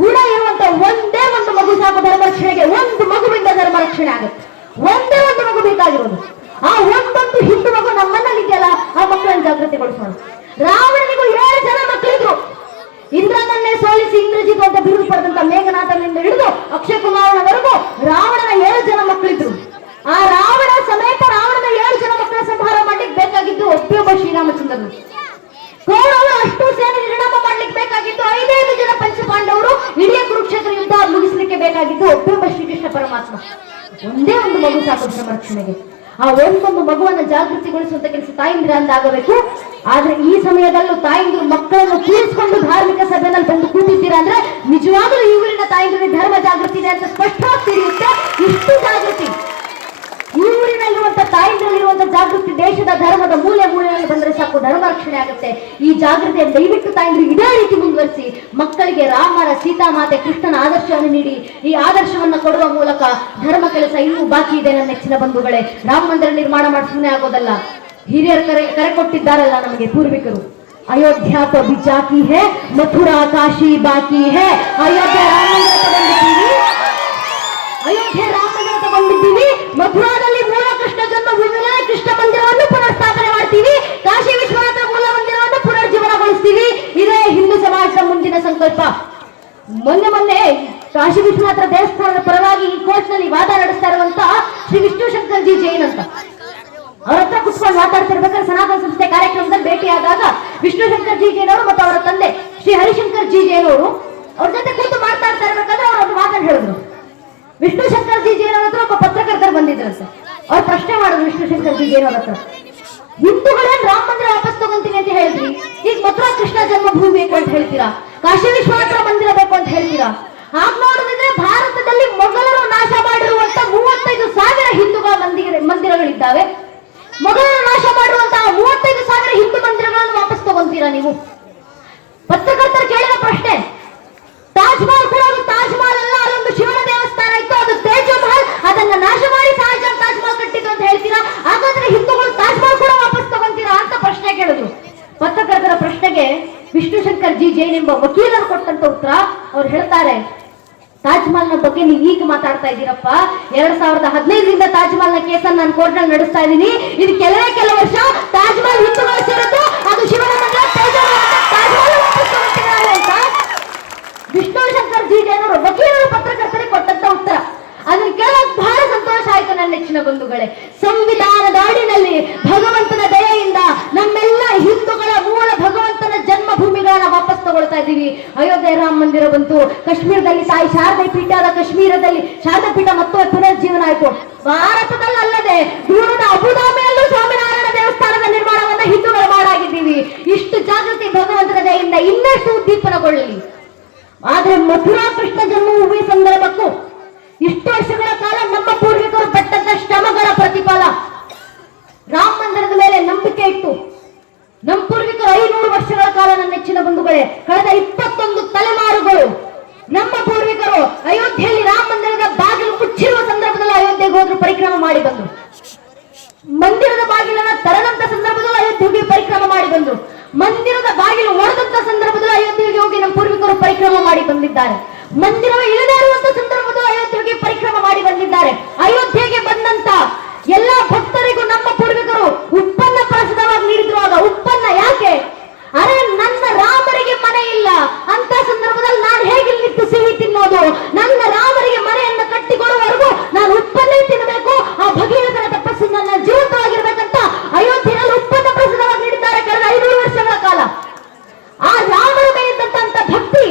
ಗುಣ ಇರುವಂತ ಒಂದೇ ಒಂದು ಮಗು ಸಾಕು. ಧರ್ಮ ರಕ್ಷಣೆಗೆ ಒಂದು ಮಗುವಿಂದ ಧರ್ಮ ರಕ್ಷಣೆ ಆಗುತ್ತೆ. ಒಂದೇ ಒಂದು ಮಗು ಬೇಕಾಗಿರೋದು. ಆ ಒಂದೊಂದು ಹಿಂದೂ ಮಗು ನಮ್ಮನ್ನಲ್ಲಿ ಇದೆಯಲ್ಲ, ಆ ಮಕ್ಕಳನ್ನು ಜಾಗೃತಿಗೊಳಿಸೋಣ. ರಾವಣನಿಗೂ 7 ಜನ ಮಕ್ಕಳಿದ್ರು. ಇಂದ್ರನನ್ನೇ ಸೋಲಿಸಿ ಇಂದ್ರಜಿತ್ ಅಂತ ಬಿರುದು ಪಡೆದಂತ ಮೇಘನಾಥನಿಂದ ಹಿಡಿದು ಅಕ್ಷಯ್ ಕುಮಾರನವರೆಗೂ ರಾವಣನ 7 ಜನ ಮಕ್ಕಳಿದ್ರು. ಆ ರಾವಣ ಸಮೇತ ರಾವಣನ 7 ಜನ ಮಕ್ಕಳ ಸಂಹಾರ ಮಾಡ್ಲಿಕ್ಕೆ ಬೇಕಾಗಿದ್ದು ಒಬ್ಬೊಬ್ಬ ಶ್ರೀರಾಮಚಂದ್ರನು. ಕೌರವರು ಅಷ್ಟು ಸೇನೆ ನಿರ್ಣಾಮ ಮಾಡ್ಲಿಕ್ಕೆ ಬೇಕಾಗಿದ್ದು 5 ಜನ ಪಂಚಪಾಂಡವರು. ಇಡೀ ಕುರುಕ್ಷೇತ್ರ ಯುದ್ಧ ಮುಗಿಸ್ಲಿಕ್ಕೆ ಬೇಕಾಗಿದ್ದು ಒಬ್ಬೊಬ್ಬ ಶ್ರೀಕೃಷ್ಣ ಪರಮಾತ್ಮ. ಒಂದೇ ಒಂದು ಮಗು ಸಾಕು ಧರ್ಮ ರಕ್ಷಣೆಗೆ. ಆ ಒಂದೊಂದು ಮಗುವನ್ನು ಜಾಗೃತಿಗೊಳಿಸುವಂತ ಕೆಲಸ ತಾಯಿಂದ್ರ ಅಂದಾಗಬೇಕು. ಆದ್ರೆ ಈ ಸಮಯದಲ್ಲೂ ತಾಯಿಂದ್ರು ಮಕ್ಕಳನ್ನು ಕೂರಿಸಿಕೊಂಡು ಧಾರ್ಮಿಕ ಸಭೆಯಲ್ಲಿ ಬಂದು ಕೂತಿದ್ದೀರಾ ಅಂದ್ರೆ ನಿಜವಾಗ್ಲೂ ಈ ಊರಿನ ತಾಯಿಂದ್ರಿಗೆ ಧರ್ಮ ಜಾಗೃತಿ ಇದೆ ಅಂತ ಸ್ಪಷ್ಟವಾಗಿ ತಿಳಿಯುತ್ತೆ. ಇಷ್ಟು ಜಾಗೃತಿ ಈ ಊರಿನಲ್ಲಿರುವಂತ ತಾಯಿಂದ್ರಲ್ಲಿರುವಂತ ಜಾಗೃತಿ ದೇಶದ ಧರ್ಮದ ಮೂಲೆ ಮೂಲೆಯಲ್ಲಿ ಬಂದ್ರೆ ಸಾಕು, ಧರ್ಮ ರಕ್ಷಣೆ ಆಗುತ್ತೆ. ಈ ಜಾಗೃತಿಯನ್ನು ದಯವಿಟ್ಟು ತಾಯಿಂದ್ರು ಇದೇ ರೀತಿ ಮುಂದುವರಿಸಿ ಮಕ್ಕಳಿಗೆ ರಾಮರ, ಸೀತಾಮಾತೆ, ಕೃಷ್ಣನ ಆದರ್ಶವನ್ನು ನೀಡಿ ಈ ಆದರ್ಶವನ್ನ ಕೊಡುವ ಮೂಲಕ ಧರ್ಮ ಕೆಲಸ ಇನ್ನೂ ಬಾಕಿ ಇದೆ. ನನ್ನ ನೆಚ್ಚಿನ ಬಂಧುಗಳೇ, ರಾಮ ಮಂದಿರ ನಿರ್ಮಾಣ ಮಾಡಿ ಸುಮ್ಮನೆ ಆಗೋದಲ್ಲ. ಹಿರಿಯರು ಕರೆ ಕೊಟ್ಟಿದ್ದಾರಲ್ಲ ನಮಗೆ ಪೂರ್ವಿಕರು, ಅಯೋಧ್ಯ ತೋ ಭಿ ಜಾಕಿ ಹೇ, ಮಥುರಾ ಕಾಶಿ ಬಾಕಿ ಹೇ. ಅಯೋಧ್ಯೆ ರಾಮ ಮಂದಿರ ತಗೊಂಡಿದ್ದೀವಿ, ಅಯೋಧ್ಯೆ ರಾಮ ಮಂದಿರ ತಗೊಂಡಿದ್ದೀವಿ. ಮಥುರಾದಲ್ಲಿ ಮೂಲ ಕೃಷ್ಣ ಜನ್ಮ ಭೂಮಿಯ ಕೃಷ್ಣ ಮಂದಿರವನ್ನು ಪುನರ್ಸ್ಥಾಪನೆ ಮಾಡ್ತೀವಿ. ಕಾಶಿ ವಿಶ್ವನಾಥ ಮೂಲ ಮಂದಿರವನ್ನು ಪುನರ್ಜೀವನಗೊಳಿಸ್ತೀವಿ. ಇದೇ ಹಿಂದೂ ಸಮಾಜದ ಮುಂದಿನ ಸಂಕಲ್ಪ. ಮೊನ್ನೆ ಕಾಶಿ ವಿಶ್ವನಾಥ ದೇವಸ್ಥಾನದ ಪರವಾಗಿ ಈ ಕೋರ್ಟ್ನಲ್ಲಿ ವಾದ ನಡೆಸ್ತಾ ಇರುವಂತ ಶ್ರೀ ವಿಷ್ಣು ಶಂಕರ್ ಜಿ ಜೈನ್ ಅಂತ, ಅವ್ರ ಹತ್ರ ಕುತ್ಕೊಂಡು ಮಾತಾಡ್ತಿರ್ಬೇಕಾದ್ರೆ ಸನಾತನ ಸಂಸ್ಥೆ ಕಾರ್ಯಕ್ರಮದಲ್ಲಿ ಭೇಟಿಯಾದಾಗ ವಿಷ್ಣು ಶಂಕರ್ ಜಿ ಜೈನ್ ಅವರು ಮತ್ತು ಅವರ ತಂದೆ ಶ್ರೀ ಹರಿಶಂಕರ್ ಜಿ ಜೈನ್ ಅವರು ಅವ್ರ ಜೊತೆ ಕೂತು ಮಾತಾಡ್ತಾ ಇರ್ಬೇಕಾದ್ರೆ ಅವ್ರ ಒಂದು ಮಾತನ್ನು ಹೇಳಿದ್ರು. ವಿಷ್ಣು ಶಂಕರ್ ಜಿ ಜೈನ್ ಹತ್ರ ಒಬ್ಬ ಪತ್ರಕರ್ತರು ಬಂದಿದ್ರಂತೆ. ಅವ್ರು ಪ್ರಶ್ನೆ ಮಾಡಿದ್ರು ವಿಷ್ಣು ಶಂಕರ್ ಜಿ ಜೈನ್ ಅವ್ರ ಹತ್ರ, ಹಿಂದೂಗಳೇನ್ ರಾಮ ಮಂದಿರ ವಾಪಸ್ ತಗೊಂತೀನಿ ಅಂತ ಹೇಳಿದ್ರಿ, ಈಗ ಮಥುರಾ ಕೃಷ್ಣ ಜನ್ಮಭೂಮಿ ಬೇಕು ಅಂತ ಹೇಳ್ತೀರಾ, ಕಾಶಿ ವಿಶ್ವನಾಥ ಮಂದಿರ ಬೇಕು ಅಂತ ಹೇಳ್ತೀರಾ. ಹಾಗೆ ನೋಡಿದ್ರೆ ಭಾರತದಲ್ಲಿ ಮೊಘಲರು ನಾಶ ಮಾಡಿರುವಂತ 35,000 ಹಿಂದೂಗಳ ಮಂದಿರಗಳಿದ್ದಾವೆ. ಮೊಘಲರು ನಾಶ ಮಾಡಿರುವಂತಹ 35,000 ಹಿಂದೂ ಮಂದಿರಗಳನ್ನು ವಾಪಸ್ ತಗೊಂತೀರಾ ನೀವು? ಪತ್ರಕರ್ತರು ಕೇಳಿದ ಪ್ರಶ್ನೆ, ತಾಜ್ ಮಹಲ್ ಕೂಡ ತಾಜ್ ಮಹಲ್ ಅಲ್ಲ, ಅದೊಂದು ಶಿವನ ದೇವಸ್ಥಾನ ಇತ್ತು, ಅದು ತೇಜೋ ಮಹಲ್, ಅದನ್ನ ನಾಶ ಮಾಡಿ ತಾಜ್ ಮಹಲ್ ಕಟ್ಟಿದ್ದು ಅಂತ ಹೇಳ್ತೀರಾ. ಹಾಗಾದ್ರೆ ಹಿಂದೂಗಳು ತಾಜ್ ಮಹಲ್ ಕೂಡ ವಾಪಸ್ ತಗೊಂತೀರಾ ಅಂತ ಪ್ರಶ್ನೆ ಕೇಳಿದ್ರು. ಪತ್ರಕರ್ತರ ಪ್ರಶ್ನೆಗೆ ವಿಷ್ಣು ಶಂಕರ್ ಜಿ ಜೈನ್ ಎಂಬ ವಕೀಲರು ಕೊಟ್ಟಂತ ಉತ್ತರ, ಅವ್ರು ಹೇಳ್ತಾರೆ, ತಾಜ್ ಮಹಲ್ ನ ಬಗ್ಗೆ ನೀವು ಈಗ ಮಾತಾಡ್ತಾ ಇದ್ದೀರಪ್ಪ. 2015ರಿಂದ ತಾಜ್ ಮಹಲ್ ನ ಕೇಸನ್ನು ನಾನು ಕೋರ್ಟ್ ನಲ್ಲಿ ನಡೆಸ್ತಾ ಇದ್ದೀನಿ. ಇದು ಕೆಲವು ವರ್ಷ ತಾಜ್ ಮಹಲ್ ಹಿಂದೂಗಳು ಸೇರಿದ್ದು, ಅದು ಶಿವನ ಮಂದಿರ, ತಾಜ್ ಮಹಲ್ ವಾಪಸ್ ತಗೊಂತಿದ್ದಾರೆ ಅಂತ ವಿಷ್ಣು ಶಂಕರ್ ಜಿ ಜೈನ್ ಅವರು ವಕೀಲರು ಪತ್ರಕರ್ತರಿಗೆ ಕೊಟ್ಟಂತ ಉತ್ತರ. ಅದನ್ನು ಕೇಳೋಕೆ ಬಹಳ ಸಂತೋಷ ಆಯ್ತು ನನ್ನ ನೆಚ್ಚಿನ ಬಂಧುಗಳೇ. ಸಂವಿಧಾನದ ಅಡಿನಲ್ಲಿ ಭಗವಂತನ ದಯೆಯಿಂದ ನಮ್ಮೆಲ್ಲ ಹಿಂದೂಗಳ ಮೂಲ ಭಗವಂತನ ಜನ್ಮಭೂಮಿಗಳನ್ನ ವಾಪಸ್ ತಗೊಳ್ತಾ ಇದ್ದೀವಿ. ಅಯೋಧ್ಯೆ ರಾಮ ಮಂದಿರ ಬಂತು, ಕಾಶ್ಮೀರದಲ್ಲಿ ತಾಯಿ ಶಾರದೆ ಪೀಠ ಆದ ಕಾಶ್ಮೀರದಲ್ಲಿ ಶಾರದಾ ಪೀಠ ಮತ್ತೆ ಪುನರ್ಜೀವನ ಆಯ್ತು. ಭಾರತದಲ್ಲದೆ ದೂರದ ಅಬುಧಾಬಿಯಲ್ಲೂ ಸ್ವಾಮಿನಾರಾಯಣ ದೇವಸ್ಥಾನದ ನಿರ್ಮಾಣವನ್ನ ಹಿಂದೂಗಳು ಮಾಡಾಗಿದ್ದೀವಿ. ಇಷ್ಟು ಜಾಗೃತಿ ಭಗವಂತನ ದಯೆಯಿಂದ ಇನ್ನಷ್ಟು ಉದ್ದೀಪನಗೊಳ್ಳಲಿ. ಆದ್ರೆ ಮಥುರಾ ಕೃಷ್ಣ ಜನ್ಮಭೂಮಿ ಸಂದರ್ಭಕ್ಕೂ ಇಷ್ಟು ವರ್ಷಗಳ ಕಾಲ ನಮ್ಮ ಪೂರ್ವಿಕರು ಪಟ್ಟಂತ ಶ್ರಮಗಳ ಪ್ರತಿಫಲ. ರಾಮ ಮಂದಿರದ ಮೇಲೆ ನಂಬಿಕೆ ಇಟ್ಟು ನಮ್ಮ ಪೂರ್ವಿಕರು 500 ವರ್ಷಗಳ ಕಾಲ, ನನ್ನ ನೆಚ್ಚಿನ ಬಂಧುಗಳೇ, ಕಳೆದ 21 ತಲೆಮಾರುಗಳು ನಮ್ಮ ಪೂರ್ವಿಕರು ಅಯೋಧ್ಯೆಯಲ್ಲಿ ರಾಮ ಮಂದಿರದ ಬಾಗಿಲು ಮುಚ್ಚಿರುವ ಸಂದರ್ಭದಲ್ಲಿ ಅಯೋಧ್ಯೆಗೆ ಹೋದ್ರು, ಪರಿಕ್ರಮ ಮಾಡಿ ಬಂದ್ರು. ಮಂದಿರದ ಬಾಗಿಲನ್ನ ತೆರೆದಂತ ಸಂದರ್ಭದಲ್ಲಿ ಅಯೋಧ್ಯೆಗೆ ಪರಿಕ್ರಮ ಮಾಡಿ ಬಂದ್ರು. ಮಂದಿರದ ಬಾಗಿಲು ಒಡೆದಂತ ಸಂದರ್ಭದಲ್ಲಿ ಅಯೋಧ್ಯೆಗೆ ಹೋಗಿ ನಮ್ಮ ಪೂರ್ವಿಕರು ಪರಿಕ್ರಮ ಮಾಡಿ ಬಂದಿದ್ದಾರೆ. ಮಂದಿರವೇ ಇಲ್ಲದೇ ಇರುವಂತ ಸಂದರ್ಭದಲ್ಲಿ ಅಯೋಧ್ಯೆಗೆ ಪರಿಕ್ರಮ ಮಾಡಿ ಬಂದಿದ್ದಾರೆ. ಅಯೋಧ್ಯೆಗೆ ಬಂದಂತ ಎಲ್ಲಾ ಭಕ್ತರಿಗೂ ನಮ್ಮ ಪೂರ್ವಿಕರು ಉತ್ಪನ್ನ ಪ್ರಸಾದವಾಗಿ ನೀಡಿದ್ರು. ಆಗ ಉತ್ಪನ್ನ ಯಾಕೆ? ಅರೆ, ನನ್ನ ರಾಮರಿಗೆ ಮನೆ ಇಲ್ಲ ಅಂತ ಸಂದರ್ಭದಲ್ಲಿ ನಾನು ಹೇಗೆ ನಿಂತು ಸಿಹಿ ತಿನ್ನೋದು? ನನ್ನ ರಾಮರಿಗೆ ಮನೆಯನ್ನು ಕಟ್ಟಿಕೊಡುವವರೆಗೂ ನಾನು ಉತ್ಪನ್ನ ತಿನ್ನಬೇಕು. ಆ ಭಗೀರಥನ ತಪಸ್ಸು ನನ್ನ ಜೀವಂತವಾಗಿರ್ಬೇಕಂತ ಅಯೋಧ್ಯೆಯಲ್ಲಿ ಉತ್ಪನ್ನ ಪ್ರಸಾದವಾಗಿ ನೀಡಿದ್ದಾರೆ ಕಳೆದ 500 ವರ್ಷಗಳ ಕಾಲ. ಆ ರಾಮರ ಮೇಲಿದ್ದಂತ ಭಕ್ತಿ,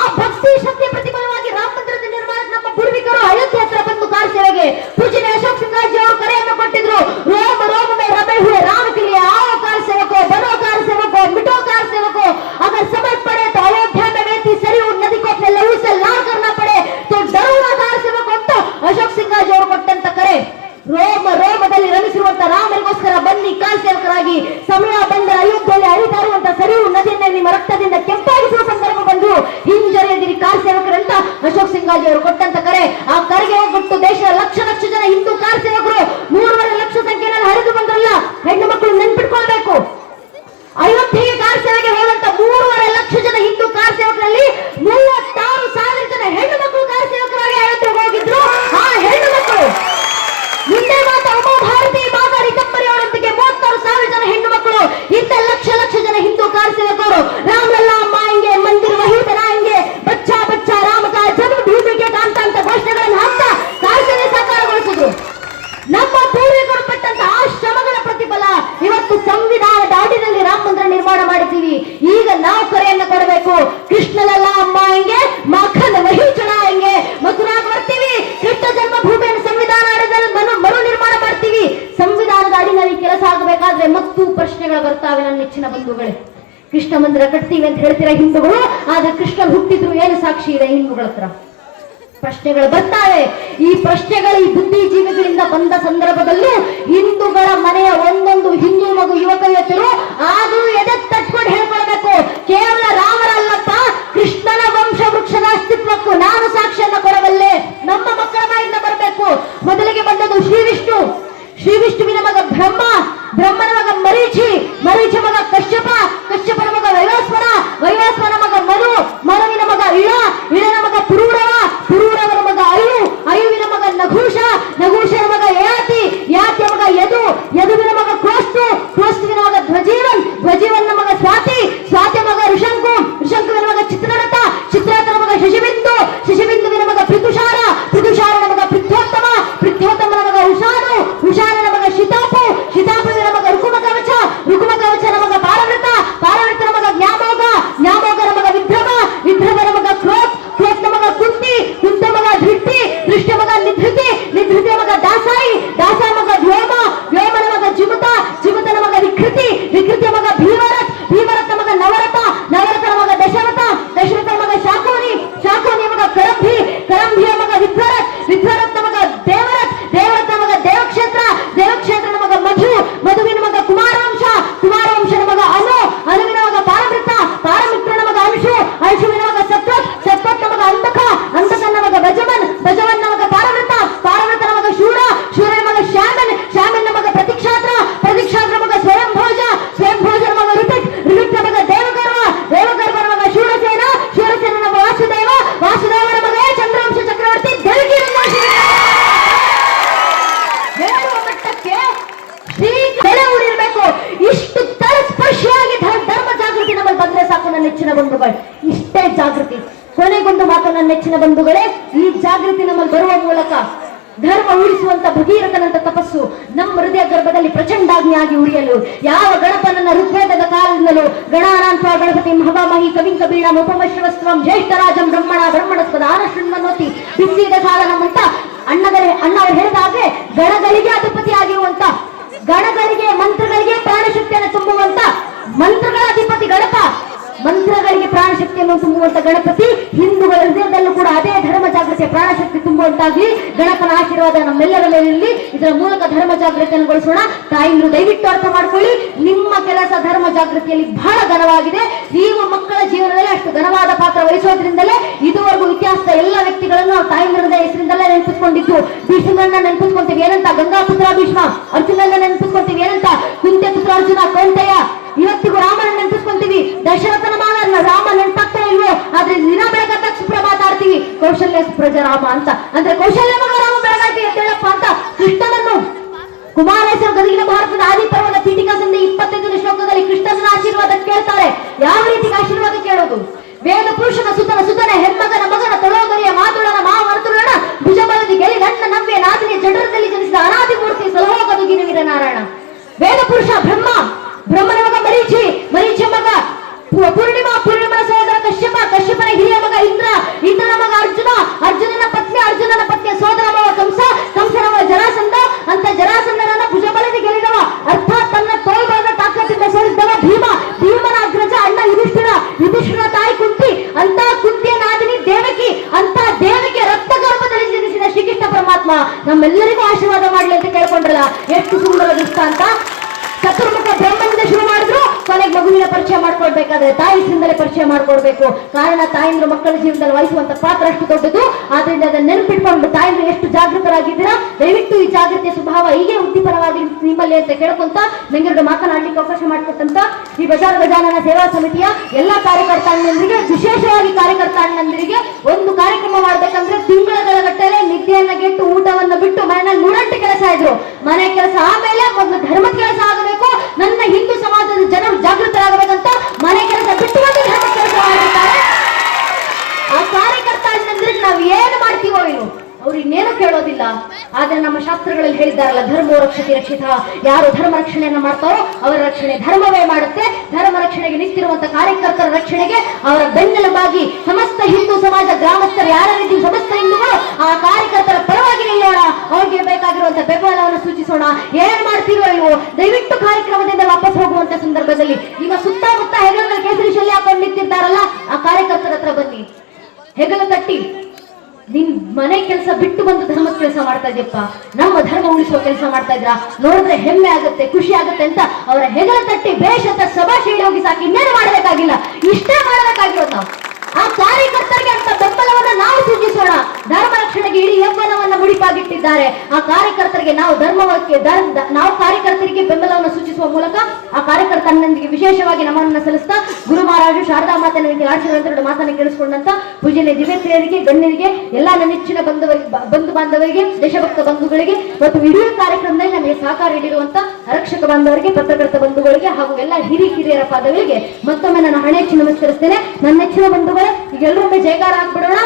ಆ ಭಕ್ತಿ ಶಕ್ತಿ ಪ್ರತಿಫಲವಾಗಿ ರಾಮ ಮಂದಿರದ ನಿರ್ಮಾಣಕ್ಕೆ ನಮ್ಮ ಪೂರ್ವಿಕರು ಅಯೋಧ್ಯೆ ಹತ್ರ ಬಂದು ಕಾರ ಸೇವೆಗೆ ಪೂಜನೆ ಅಶೋಕ್ ಸಿಂಗಾಜಿ ಅವರು ಕರೆಯನ್ನು ಕೊಟ್ಟಿದ್ರು. ರೋಮ ರೋಮ ಮೇ ರಮೆ ಹುए राम के लिए आओ कार सेवको, बनो कार सेवको, मिटो कार सेवको, अगर समझ पड़े तो अयोध्या में बहती सरयू नदी को अपने लहू से लाल करना पड़े तो डरो ना कार सेवको ಅಂತ ಅಶೋಕ್ ಸಿಂಗಾಜಿ ಅವರು ಕೊಟ್ಟಂತ ಕರೆ. ರೋಮದಲ್ಲಿ ರಮಿಸಿರುವಂತ ರಾಮರಿಗೋಸ್ಕರ ಬನ್ನಿ ಕಾಲ್ ಸೇವಕರಾಗಿ. ಸಮಯ ಬಂದ ಅಯೋಧ್ಯೆಯಲ್ಲಿ ಹರಿತಾ ಇರುವಂತ ಸರಿಯು ನದಿಯನ್ನ ನಿಮ್ಮ ರಕ್ತದಿಂದ ಕೆಂಪಾಗಿಸುವ ಸಂದರ್ಭ ಬಂದು ಹಿಂಜರಿಯದಿರಿ ಕಾಲ್ ಸೇವಕರಂತ ಅಶೋಕ್ ಸಿಂಗಾಜಿ ಅವರು ಕೊಟ್ಟಂತ ಕರೆ. ಆ ಕರೆಗೆ ಹೋಗ್ಬಿಟ್ಟು ದೇಶದ ಲಕ್ಷ ಜನ ಹಿಂದೂ ಕಾಲ್ ಸೇವಕರು 3.5 ಲಕ್ಷ ಸಂಖ್ಯೆಯಲ್ಲಿ ಹರಿದು ಬಂದ್ರಲ್ಲ, ಹೆಣ್ಣು ಮಕ್ಕಳು ನೆನ್ಪಿಟ್ಕೊಳ್ಬೇಕು. ಅಯೋಧ್ಯೆಗೆ ಕಾರ್ ಸೇವೆಗೆ ಹೋದಂತ 3.5 ಲಕ್ಷ ಜನ ಹಿಂದೂ ಕಾರ್ ಸೇವಕರಲ್ಲಿ 36,000 ಜನ ಹೆಣ್ಣು ಮಕ್ಕಳು ಕಾರ್ ಸೇವಕರಾಗಿ ಅಯೋಧ್ಯೆಗೆ ಹೋಗಿದ್ರು. ಆ ಹೆಣ್ಣು ಮಕ್ಕಳು ಮುಂದೆ ಮಾತಾ ಉಮಾ ಭಾರತಿ ಮಾತಾ ರಿಕಂಬರಿ ಅವರೊಂದಿಗೆ 36,000 ಜನ ಹೆಣ್ಣು ಮಕ್ಕಳು, ಇಂಥ ಲಕ್ಷ ಜನ ಹಿಂದೂ ಕಾರ ಸೇವಕರು ರಾಮ್ ಲಲ್ಲಾ ಮಾಯಂಗೆ ಮಂದಿರ ವಹಿ ಬನಾಯಂಗೆ ಬಚ್ಚಾ ಬಚ್ಚಾ ರಾಮ ಕಾ ಜನ್ಮಭೂಮಿಗೆ ಅಂತ ಘೋಷಣೆಗಳನ್ನು ಹಾಕ್ತಾ ಕಾರ ಸೇವೆ ಸಾಕಾರಗೊಳಿಸಿದ್ರು. ನಮ್ಮ ಪೂರ್ವಿಕರು ಪಟ್ಟಂತ ಆ ಶ್ರಮಗಳ ಪ್ರತಿಫಲ ಇವತ್ತು ಸಂವಿಧಾನದ ಅಡಿಯಲ್ಲಿ ರಾಮ ಮಂದಿರ ನಿರ್ಮಾಣ ಮಾಡಿದ್ದೀವಿ. ಈಗ ನಾವು ಕರೆಯನ್ನು ಕೊಡಬೇಕು. ಕೃಷ್ಣ ಲಲ್ಲಾ ಮಾಯಂಗೆ ಮಾಖನ್ ವಹಿ ಚಢಾಯಂಗೆ, ಮಥುರಾಗ ಬರ್ತೀವಿ, ಕೃಷ್ಣ ಜನ್ಮಭೂಮಿಯನ್ನು ಸಂವಿಧಾನ ಅಡಿಯಲ್ಲಿ ಮರು ನಿರ್ಮಾಣ ಮಾಡ್ತೀವಿ. ಸಂವಿಧಾನದ ಅಡಿನಲ್ಲಿ ಕೆಲಸ ಆಗಬೇಕಾದ್ರೆ ಮತ್ತು ಪ್ರಶ್ನೆಗಳು ಬರ್ತಾವೆ ನನ್ನ ನೆಚ್ಚಿನ ಬಂಧುಗಳೇ. ಕೃಷ್ಣ ಮಂದಿರ ಕಟ್ತೀವಿ ಅಂತ ಹೇಳ್ತೀರಾ ಹಿಂದೂಗಳು, ಆದ್ರೆ ಕೃಷ್ಣ ಹುಟ್ಟಿದ್ರು ಏನು ಸಾಕ್ಷಿ ಇದೆ ಹಿಂದೂಗಳ ಹತ್ರ? ಪ್ರಶ್ನೆಗಳು ಬರ್ತಾವೆ. ಈ ಪ್ರಶ್ನೆಗಳು ಈ ಬುದ್ಧಿಜೀವಿಗಳಿಂದ ಬಂದ ಸಂದರ್ಭದಲ್ಲೂ ಹಿಂದೂಗಳ ಮನೆಯ ಒಂದೊಂದು ಹಿಂದೂ ಮಗು ಯುವಕ ಯುವತಿಯರು ಆದರೂ ಎದೆ ತಟ್ಕೊಂಡು ಹೇಳ್ಕೊಳ್ಬೇಕು, ಕೇವಲ ರಾಮರಲ್ಲಪ್ಪ, ಕೃಷ್ಣನ ವಂಶ ವೃಕ್ಷದ ಅಸ್ತಿತ್ವಕ್ಕೂ ನಾನು ಸಾಕ್ಷಿಯನ್ನ ಕೊಡಬಲ್ಲೆ. ನಮ್ಮ ಮಕ್ಕಳ ಬಾಯಿಂದ ಬರಬೇಕು. ಮೊದಲಿಗೆ ಬಂದದ್ದು ಶ್ರೀ ವಿಷ್ಣುವಿನ ಮಗ ಬ್ರಹ್ಮ, ಬ್ರಹ್ಮನ ಮಗ ಮರೀಚಿ, ಮರೀಚ ಮಗ ಕಶ್ಯಪ, ಕಶ್ಯಪನ ಮಗ ವೈವಸ್ವನ ಮಗ ಮನುವಿನ ಮಗ ಇಳನ ಮಗ ಪುರೂರವ, ಪುರೂರವನ ಮಗ ಅಯುವಿನ ಮಗ ನಘೂಷನ ಮಗ ಯಾತಿಯ ಮಗ ಯದುವಿನ ಮಗ ಕ್ರೋಸ್ತುವಿನ ಮಗ ಧ್ವಜೀವನ್ನ ಮಗ ಸ್ವಾತಿಯ ಮಗ ಋಷಂಕುವಿನ ಮಗ ಚಿತ್ರರಥನ ಮಗ ಶಶಿಬಿಂದುವಿನ ಮಗ ಪೃಥುಷಾರನ ಮಗ ಪೃಥ್ವೋತ್ತಮನ ಮಗ ಉಷಾನನ ಮಗ ಶಿತಾಪುವಿನ ಮಗ ಬಂಧುಗಳು. ಇಷ್ಟೇ ಜಾಗೃತಿ. ಕೊನೆಗೊಂದು ಮಾತು ನನ್ನ ನೆಚ್ಚಿನ ಬಂಧುಗಳೇ, ಈ ಜಾಗೃತಿ ನಮ್ಮಲ್ಲಿ ಬರುವ ಮೂಲಕ ಧರ್ಮ ಉಳಿಸುವಂತ ಭಗೀರಥನಂತ ತಪಸ್ಸು ನಮ್ಮ ಹೃದಯ ಗರ್ಭದಲ್ಲಿ ಪ್ರಚಂಡಾಗ್ನಿಯಾಗಿ ಉರಿಯಲು, ಯಾವ ಗಣಪನನ್ನ ಋಗ್ವೇದದ ಕಾಲದಿಂದಲೂ ಗಣಾನಾಂತ ಗಣಪತಿ ಮಹಾಮಹಿ ಕವಿಂ ಕಬೀಳಂ ಉಪಮಶ್ರವಸ್ತ್ರಂ ಜ್ಯೇಷ್ಠರಾಜಂ ಬ್ರಹ್ಮಣಸ್ಪದ ಆನಶೃಣ್ವನ್ನೋತಿ ಬಿಸಿದ ಸಾಧನಂ ಅಂತ ಅಣ್ಣವರು ಹೇಳಿದ ಹಾಗೆ ಗಣಗಳಿಗೆ ಅಧಿಪತಿ ಆಗಿರುವಂತ, ಗಣಗಳಿಗೆ ಮಂತ್ರಗಳಿಗೆ ಪ್ರಾಣಶಕ್ತಿಯನ್ನು ತುಂಬುವಂತ ಮಂತ್ರಗಳ ಅಧಿಪತಿ ಗಣಪ, ಮಂತ್ರಗಳಿಗೆ ಪ್ರಾಣಶಕ್ತಿಯನ್ನು ತುಂಬುವಂತ ಗಣಪತಿ, ಹಿಂದೂಗಳ ಹೃದಯದಲ್ಲೂ ಕೂಡ ಅದೇ ಧರ್ಮ ಜಾಗೃತಿಯ ಪ್ರಾಣಶಕ್ತಿ ತುಂಬುವಂತಾಗಿ ಗಣಪನ ಆಶೀರ್ವಾದ ನಮ್ಮೆಲ್ಲರ ಮೇಲಿರಲಿ. ಇದರ ಮೂಲಕ ಧರ್ಮ ಜಾಗೃತಿಯನ್ನು ಗೊಳಿಸೋಣ. ತಾಯಿಯರು ದಯವಿಟ್ಟು ಅರ್ಥ ಮಾಡ್ಕೊಳ್ಳಿ, ನಿಮ್ಮ ಕೆಲಸ ಧರ್ಮ ಜಾಗೃತಿಯಲ್ಲಿ ಬಹಳ ಘನವಾಗಿದೆ. ನೀವು ಮಕ್ಕಳ ಜೀವನದಲ್ಲಿ ಅಷ್ಟು ಘನವಾದ ಪಾತ್ರ ವಹಿಸೋದ್ರಿಂದಲೇ ಇದುವರೆಗೂ ಇತಿಹಾಸದ ಎಲ್ಲ ವ್ಯಕ್ತಿಗಳನ್ನು ನಾವು ತಾಯಿಯರದ ಹೆಸರಿಂದಲೇ ನೆನಪಿಸ್ಕೊಂಡಿದ್ದು. ಭೀಷ್ಮರನ್ನ ನೆನಪಿಸ್ಕೊಂತೀವಿ ಏನಂತ, ಗಂಗಾಪುತ್ರ ಭೀಷ್ಮ. ಅರ್ಜುನನ್ನ ನೆನಪಿಸ್ಕೊಂತೀವಿ ಏನಂತ, ಕುಂತ್ಯ ಪುತ್ರ ಅರ್ಜುನ ಕೌಂತೆಯ. ಇವತ್ತಿಗೂ ರಾಮನ ನೆನಪಿಸ್ಕೊಂತೀವಿ. ದಶರಥನ ಮಾನ ರಾಮ ನೆನಪಾಗ್ತಾ ಇಲ್ವೋ, ಆದ್ರೆ ದಿನ ಬೆಳಗಾದ ಸುಪ್ರಭಾತ ಆಡ್ತೀವಿ ಕೌಶಲ್ಯ ಸುಪ್ರಜ ರಾಮ ಅಂತ. ಅಂದ್ರೆ ಕೌಶಲ್ಯ ಮಗ ರಾಮ ಬೆಳಗಾಯ್ತಿ ಅಂತ ಹೇಳಪ್ಪ ಅಂತ ಕೃಷ್ಣನನ್ನು ಕುಮಾರೇಶ್ವರ ಗದಗಿನ ಭಾರತದ ಆದಿಪರ್ವದ ಪೀಠಿಕಾ ಸಂಧಿ 25ನೇ ಶ್ಲೋಕದಲ್ಲಿ ಕೃಷ್ಣನ ಆಶೀರ್ವಾದ ಕೇಳ್ತಾರೆ. ಯಾವ ರೀತಿ ಆಶೀರ್ವಾದ ಕೇಳೋದು? ವೇದ ಪುರುಷನ ಸುತನ ಹೆಮ್ಮಗನ ಮಗನ ತೊಳೋದರಿಯ ಮಾತುಳನ ಮಾವರ್ತುಳನ ಭುಜಬಲದಿ ಗೆಲಿ ನನ್ನ ನವ್ಯ ನಾದಿನಿಯ ಜಠರದಲ್ಲಿ ಜನಿಸಿದ ಅನಾದಿ ಮೂರ್ತಿ ಸಲಹೋಗದುಗಿನ ವೀರನಾರಾಯಣ. ವೇದ ಪುರುಷ ಬ್ರಹ್ಮನ ಮಗ ಮರೀಚಿ ಮಗ ಪೂರ್ಣಿಮನ ಸಹೋದರ ಕಶ್ಯಪನ ಹಿರಿಯ ಮಗ ಇಂದ್ರನ ಮಗ ಅರ್ಜುನನ ಪತ್ನಿಯ ಸೋದರ ಮಗ ಕಂಸನ ಮಗ ಜರಾಸಂಧ ಅಂತ ಜರಾಸಂಧನನ್ನ ಭುಜಬಲದಿ ಗೆಲ್ಲಿದವ, ಅರ್ಥಾತ್ ತನ್ನ ತೋಳ್ಬಲದ ತಾಕತ್ತಿಂದ ಸೋಲಿಸಿದವ ಭೀಮನ ಅಗ್ರಜ ಅಣ್ಣ ಯುಧಿಷ್ಠಿರನ ತಾಯಿ ಕುಂತಿ, ಅಂತ ಕುಂತಿಯ ನಾದಿನಿ ದೇವಕಿ, ಅಂತ ದೇವಕಿಯ ರಕ್ತ ಗರ್ಭದಲ್ಲಿ ಜನಿಸಿದ ಶ್ರೀಕೃಷ್ಣ ಪರಮಾತ್ಮ ನಮ್ಮೆಲ್ಲರಿಗೂ ಆಶೀರ್ವಾದ ಮಾಡಲಿ ಅಂತ ಕೇಳ್ಕೊಂಡ್ರಲ್ಲ. ಎಷ್ಟು ಸುಂದರ ದೃಷ್ಟಾಂತ. ಚತುರ್ಮುಖ ಬ್ರಹ್ಮನಿಂದ ಶುರು ಮಾಡಿದ್ರು, ಕೊನೆಗೆ ಮಗುವಿನ ಪರಿಚಯ ಮಾಡ್ಕೊಳ್ಬೇಕಾದ್ರೆ ತಾಯಿಯಿಂದಲೇ ಪರಿಚಯ ಮಾಡ್ಕೊಳ್ಬೇಕು. ಕಾರಣ ತಾಯಿಂದ್ರು ಮಕ್ಕಳ ಜೀವನದಲ್ಲಿ ವಹಿಸುವಂತ ಪಾತ್ರ ಅಷ್ಟು ದೊಡ್ಡದು. ಆದ್ರಿಂದ ಅದನ್ನ ನೆನಪಿಟ್ಕೊಂಡು ತಾಯಿಂದ್ರು ಎಷ್ಟು ಜಾಗೃತರಾಗಿದ್ದೀರಾ, ದಯವಿಟ್ಟು ಈ ಜಾಗೃತಿಯ ಸ್ವಭಾವ ಹೀಗೆ ಉದ್ದೀಪನವಾಗಿ ನಿಮ್ಮಲ್ಲಿ ಅಂತ ಕೇಳ್ಕೊಂತ ನಂಗೆರಡು ಮಾತನಾಡ್ಲಿಕ್ಕೆ ಅವಕಾಶ ಮಾಡಿಕೊಟ್ಟಂತ ಈ ಬಜಾರ ಗಜಾನನ ಸೇವಾ ಸಮಿತಿಯ ಎಲ್ಲಾ ಕಾರ್ಯಕರ್ತ ಅಣ್ಣಂದಿರಿಗೆ, ವಿಶೇಷವಾಗಿ ಕಾರ್ಯಕರ್ತ ಅಣ್ಣಂದಿರಿಗೆ ಒಂದು ಕಾರ್ಯಕ್ರಮ ಮಾಡ್ಬೇಕಂದ್ರೆ ತಿಂಗಳ ಗಟ್ಟಲೆ ನಿದ್ದೆಯನ್ನ ಗೆಟ್ಟು ಊಟವನ್ನ ಬಿಟ್ಟು ಮನೆಯಲ್ಲಿ ನೂರಂಟು ಕೆಲಸ ಇದ್ರು. ಮನೆ ಕೆಲಸ ಆಮೇಲೆ ಮೊದಲು ಧರ್ಮದ ಕೆಲಸ ಆಗಬೇಕು, ನನ್ನ ಹಿಂದೂ ಸಮಾಜದ ಜನರು ಜಾಗೃತರಾಗಬೇಕಂತ ಮನೆ ಕೆಲಸ ಬಿಟ್ಟು ಬಂದು ಧರ್ಮ ಕೆಲಸ ಮಾಡಿರ್ತಾರೆ. ಆ ಕಾರ್ಯಕರ್ತ ಅಂದ್ರೆ ನಾವು ಏನು ಮಾಡ್ತೀವೋ ಏನು ಅವ್ರು ಇನ್ನೇನು ಕೇಳೋದಿಲ್ಲ. ಆದ್ರೆ ನಮ್ಮ ಶಾಸ್ತ್ರಗಳಲ್ಲಿ ಹೇಳಿದ್ದಾರಲ್ಲ, ಧರ್ಮೋ ರಕ್ಷತೆ ರಕ್ಷಿತ. ಯಾರು ಧರ್ಮ ರಕ್ಷಣೆಯನ್ನ ಮಾಡ್ತಾರೋ ಅವರ ರಕ್ಷಣೆ ಧರ್ಮವೇ ಮಾಡುತ್ತೆ. ಧರ್ಮ ರಕ್ಷಣೆಗೆ ನಿಂತಿರುವಂತ ಕಾರ್ಯಕರ್ತರ ರಕ್ಷಣೆಗೆ ಅವರ ಬೆನ್ನೆಲುಬಾಗಿ ಸಮಸ್ತ ಹಿಂದೂ ಸಮಾಜ ಗ್ರಾಮಸ್ಥರು ಯಾರಿದ್ದೀವಿ ಸಮಸ್ತ ಹಿಂದೂಗಳು ಆ ಕಾರ್ಯಕರ್ತರ ಪರವಾಗಿ ನಿಲ್ಲೋಣ. ಅವ್ರಿಗೆ ಬೇಕಾಗಿರುವಂತ ಬೆಂಬಲವನ್ನು ಸೂಚಿಸೋಣ. ಏನ್ ಮಾಡ್ತಿರೋ ಇವು ದಯವಿಟ್ಟು ಕಾರ್ಯಕ್ರಮದಿಂದ ವಾಪಸ್ ಹೋಗುವಂತ ಸಂದರ್ಭದಲ್ಲಿ ಈಗ ಸುತ್ತಮುತ್ತ ಹೆಗಲಲ್ಲಿ ಕೇಸರಿ ಶಲ್ಯ ಹಾಕೊಂಡು ನಿಂತಿದ್ದಾರಲ್ಲ, ಆ ಕಾರ್ಯಕರ್ತರ ಹತ್ರ ಬನ್ನಿ, ಹೆಗಲ ತಟ್ಟಿ ನಿನ್ ಮನೆ ಕೆಲಸ ಬಿಟ್ಟು ಬಂದು ಧರ್ಮದ ಕೆಲಸ ಮಾಡ್ತಾ ಇದ್ಯಪ್ಪ, ನಮ್ಮ ಧರ್ಮ ಉಳಿಸುವ ಕೆಲಸ ಮಾಡ್ತಾ ಇದ್ರ, ನೋಡಿದ್ರೆ ಹೆಮ್ಮೆ ಆಗುತ್ತೆ, ಖುಷಿ ಆಗುತ್ತೆ ಅಂತ ಅವರ ಹೆಗಲ ತಟ್ಟಿ ಬೇಷಂತ ಸಭಾಶೈಲಿ ಹೋಗಿ ಸಾಕಿ, ಇನ್ನೇನು ಮಾಡಬೇಕಾಗಿಲ್ಲ, ಇಷ್ಟೇ ಮಾಡಬೇಕಾಗಿರೋದು ನಾವು. ಆ ಕಾರ್ಯಕರ್ತರಿಗೆ ಅಂತ ಬೆಂಬಲವನ್ನ ನಾವು ಸೂಚಿಸೋಣ. ಧರ್ಮ ರಕ್ಷಣೆಗೆ ಇಡೀ ಯೌವನವನ್ನ ಮುಡಿಪಾಗಿಟ್ಟಿದ್ದಾರೆ. ಆ ಕಾರ್ಯಕರ್ತರಿಗೆ ನಾವು ನಾವು ಕಾರ್ಯಕರ್ತರಿಗೆ ಬೆಂಬಲವನ್ನು ಸೂಚಿಸುವ ಮೂಲಕ ಆ ಕಾರ್ಯಕರ್ತ ಅಣ್ಣಂದಿಗೆ ವಿಶೇಷವಾಗಿ ನಮನನ್ನ ಸಲ್ಲಿಸ್ತಾ ಗುರು ಮಹಾರಾಜರು ಶಾರದಾ ಮಾತನಿಗೆ ಆಶೀರ್ವಾದ ಮಾತನ್ನು ಕೇಳಿಸಿಕೊಂಡಂತ ಪೂಜನೆ ದಿವ್ಯತ್ರಿಯರಿಗೆ, ಗಣ್ಯರಿಗೆ, ಎಲ್ಲಾ ನನ್ನ ನೆಚ್ಚಿನ ಬಂಧು ಬಾಂಧವರಿಗೆ, ದೇಶಭಕ್ತ ಬಂಧುಗಳಿಗೆ ಮತ್ತು ವಿಡಿಯೋ ಕಾರ್ಯಕ್ರಮದಲ್ಲಿ ನಮಗೆ ಸಹಕಾರ ನೀಡಿರುವಂತ ಆರಕ್ಷಕ ಬಾಂಧವರಿಗೆ, ಪತ್ರಕರ್ತ ಬಂಧುಗಳಿಗೆ ಹಾಗೂ ಎಲ್ಲ ಹಿರಿಯರ ಪಾದಗಳಿಗೆ ಮತ್ತೊಮ್ಮೆ ನಾನು ಹಣೆಚ್ಚಿ ನಮಸ್ಕರಿಸ್ತೇನೆ. ನನ್ನ ನೆಚ್ಚಿನ ಬಂಧುಗಳೇ, ಈಗ ಎಲ್ಲರೊಮ್ಮೆ ಜಯಕಾರ ಹಾಕ್ಬಿಡೋಣ.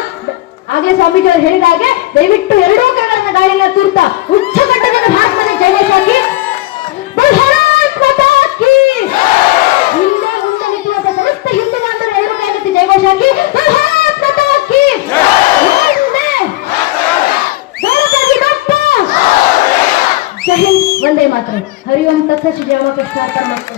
ಆಗ್ಲೇ ಸ್ವಾಮೀಜಿ ಅವರು ಹೇಳಿದ ಹಾಗೆ ದಯವಿಟ್ಟು ಎರಡೂ ಕೈಗಳನ್ನ ಗಾಳಿನ ತೂರ್ತ ಉಚ್ಚಕಂಠದಿಂದ ಭಾರತದ ಜಯಘೋಷ ಹಾಕಿ ಹಿಂದೆ ಮುಂದೆ ನಿಂತಿರುವಂತ ಸಮಸ್ತ ಹಿಂದೂ ಬಾಂಧವರು ಎರಡೂ ಕೈಯಲ್ಲಿ ಜಯಘೋಷ ಹಾಕಿ ಜೈ ಹಿಂದ್, ವಂದೇ ಮಾತರಂ. ಹರಿ ಓಂ ತತ್ಸತ್ ಶ್ರೀ ರಾಮಕೃಷ್ಣ ಅರ್ಪಣಮಸ್ತು.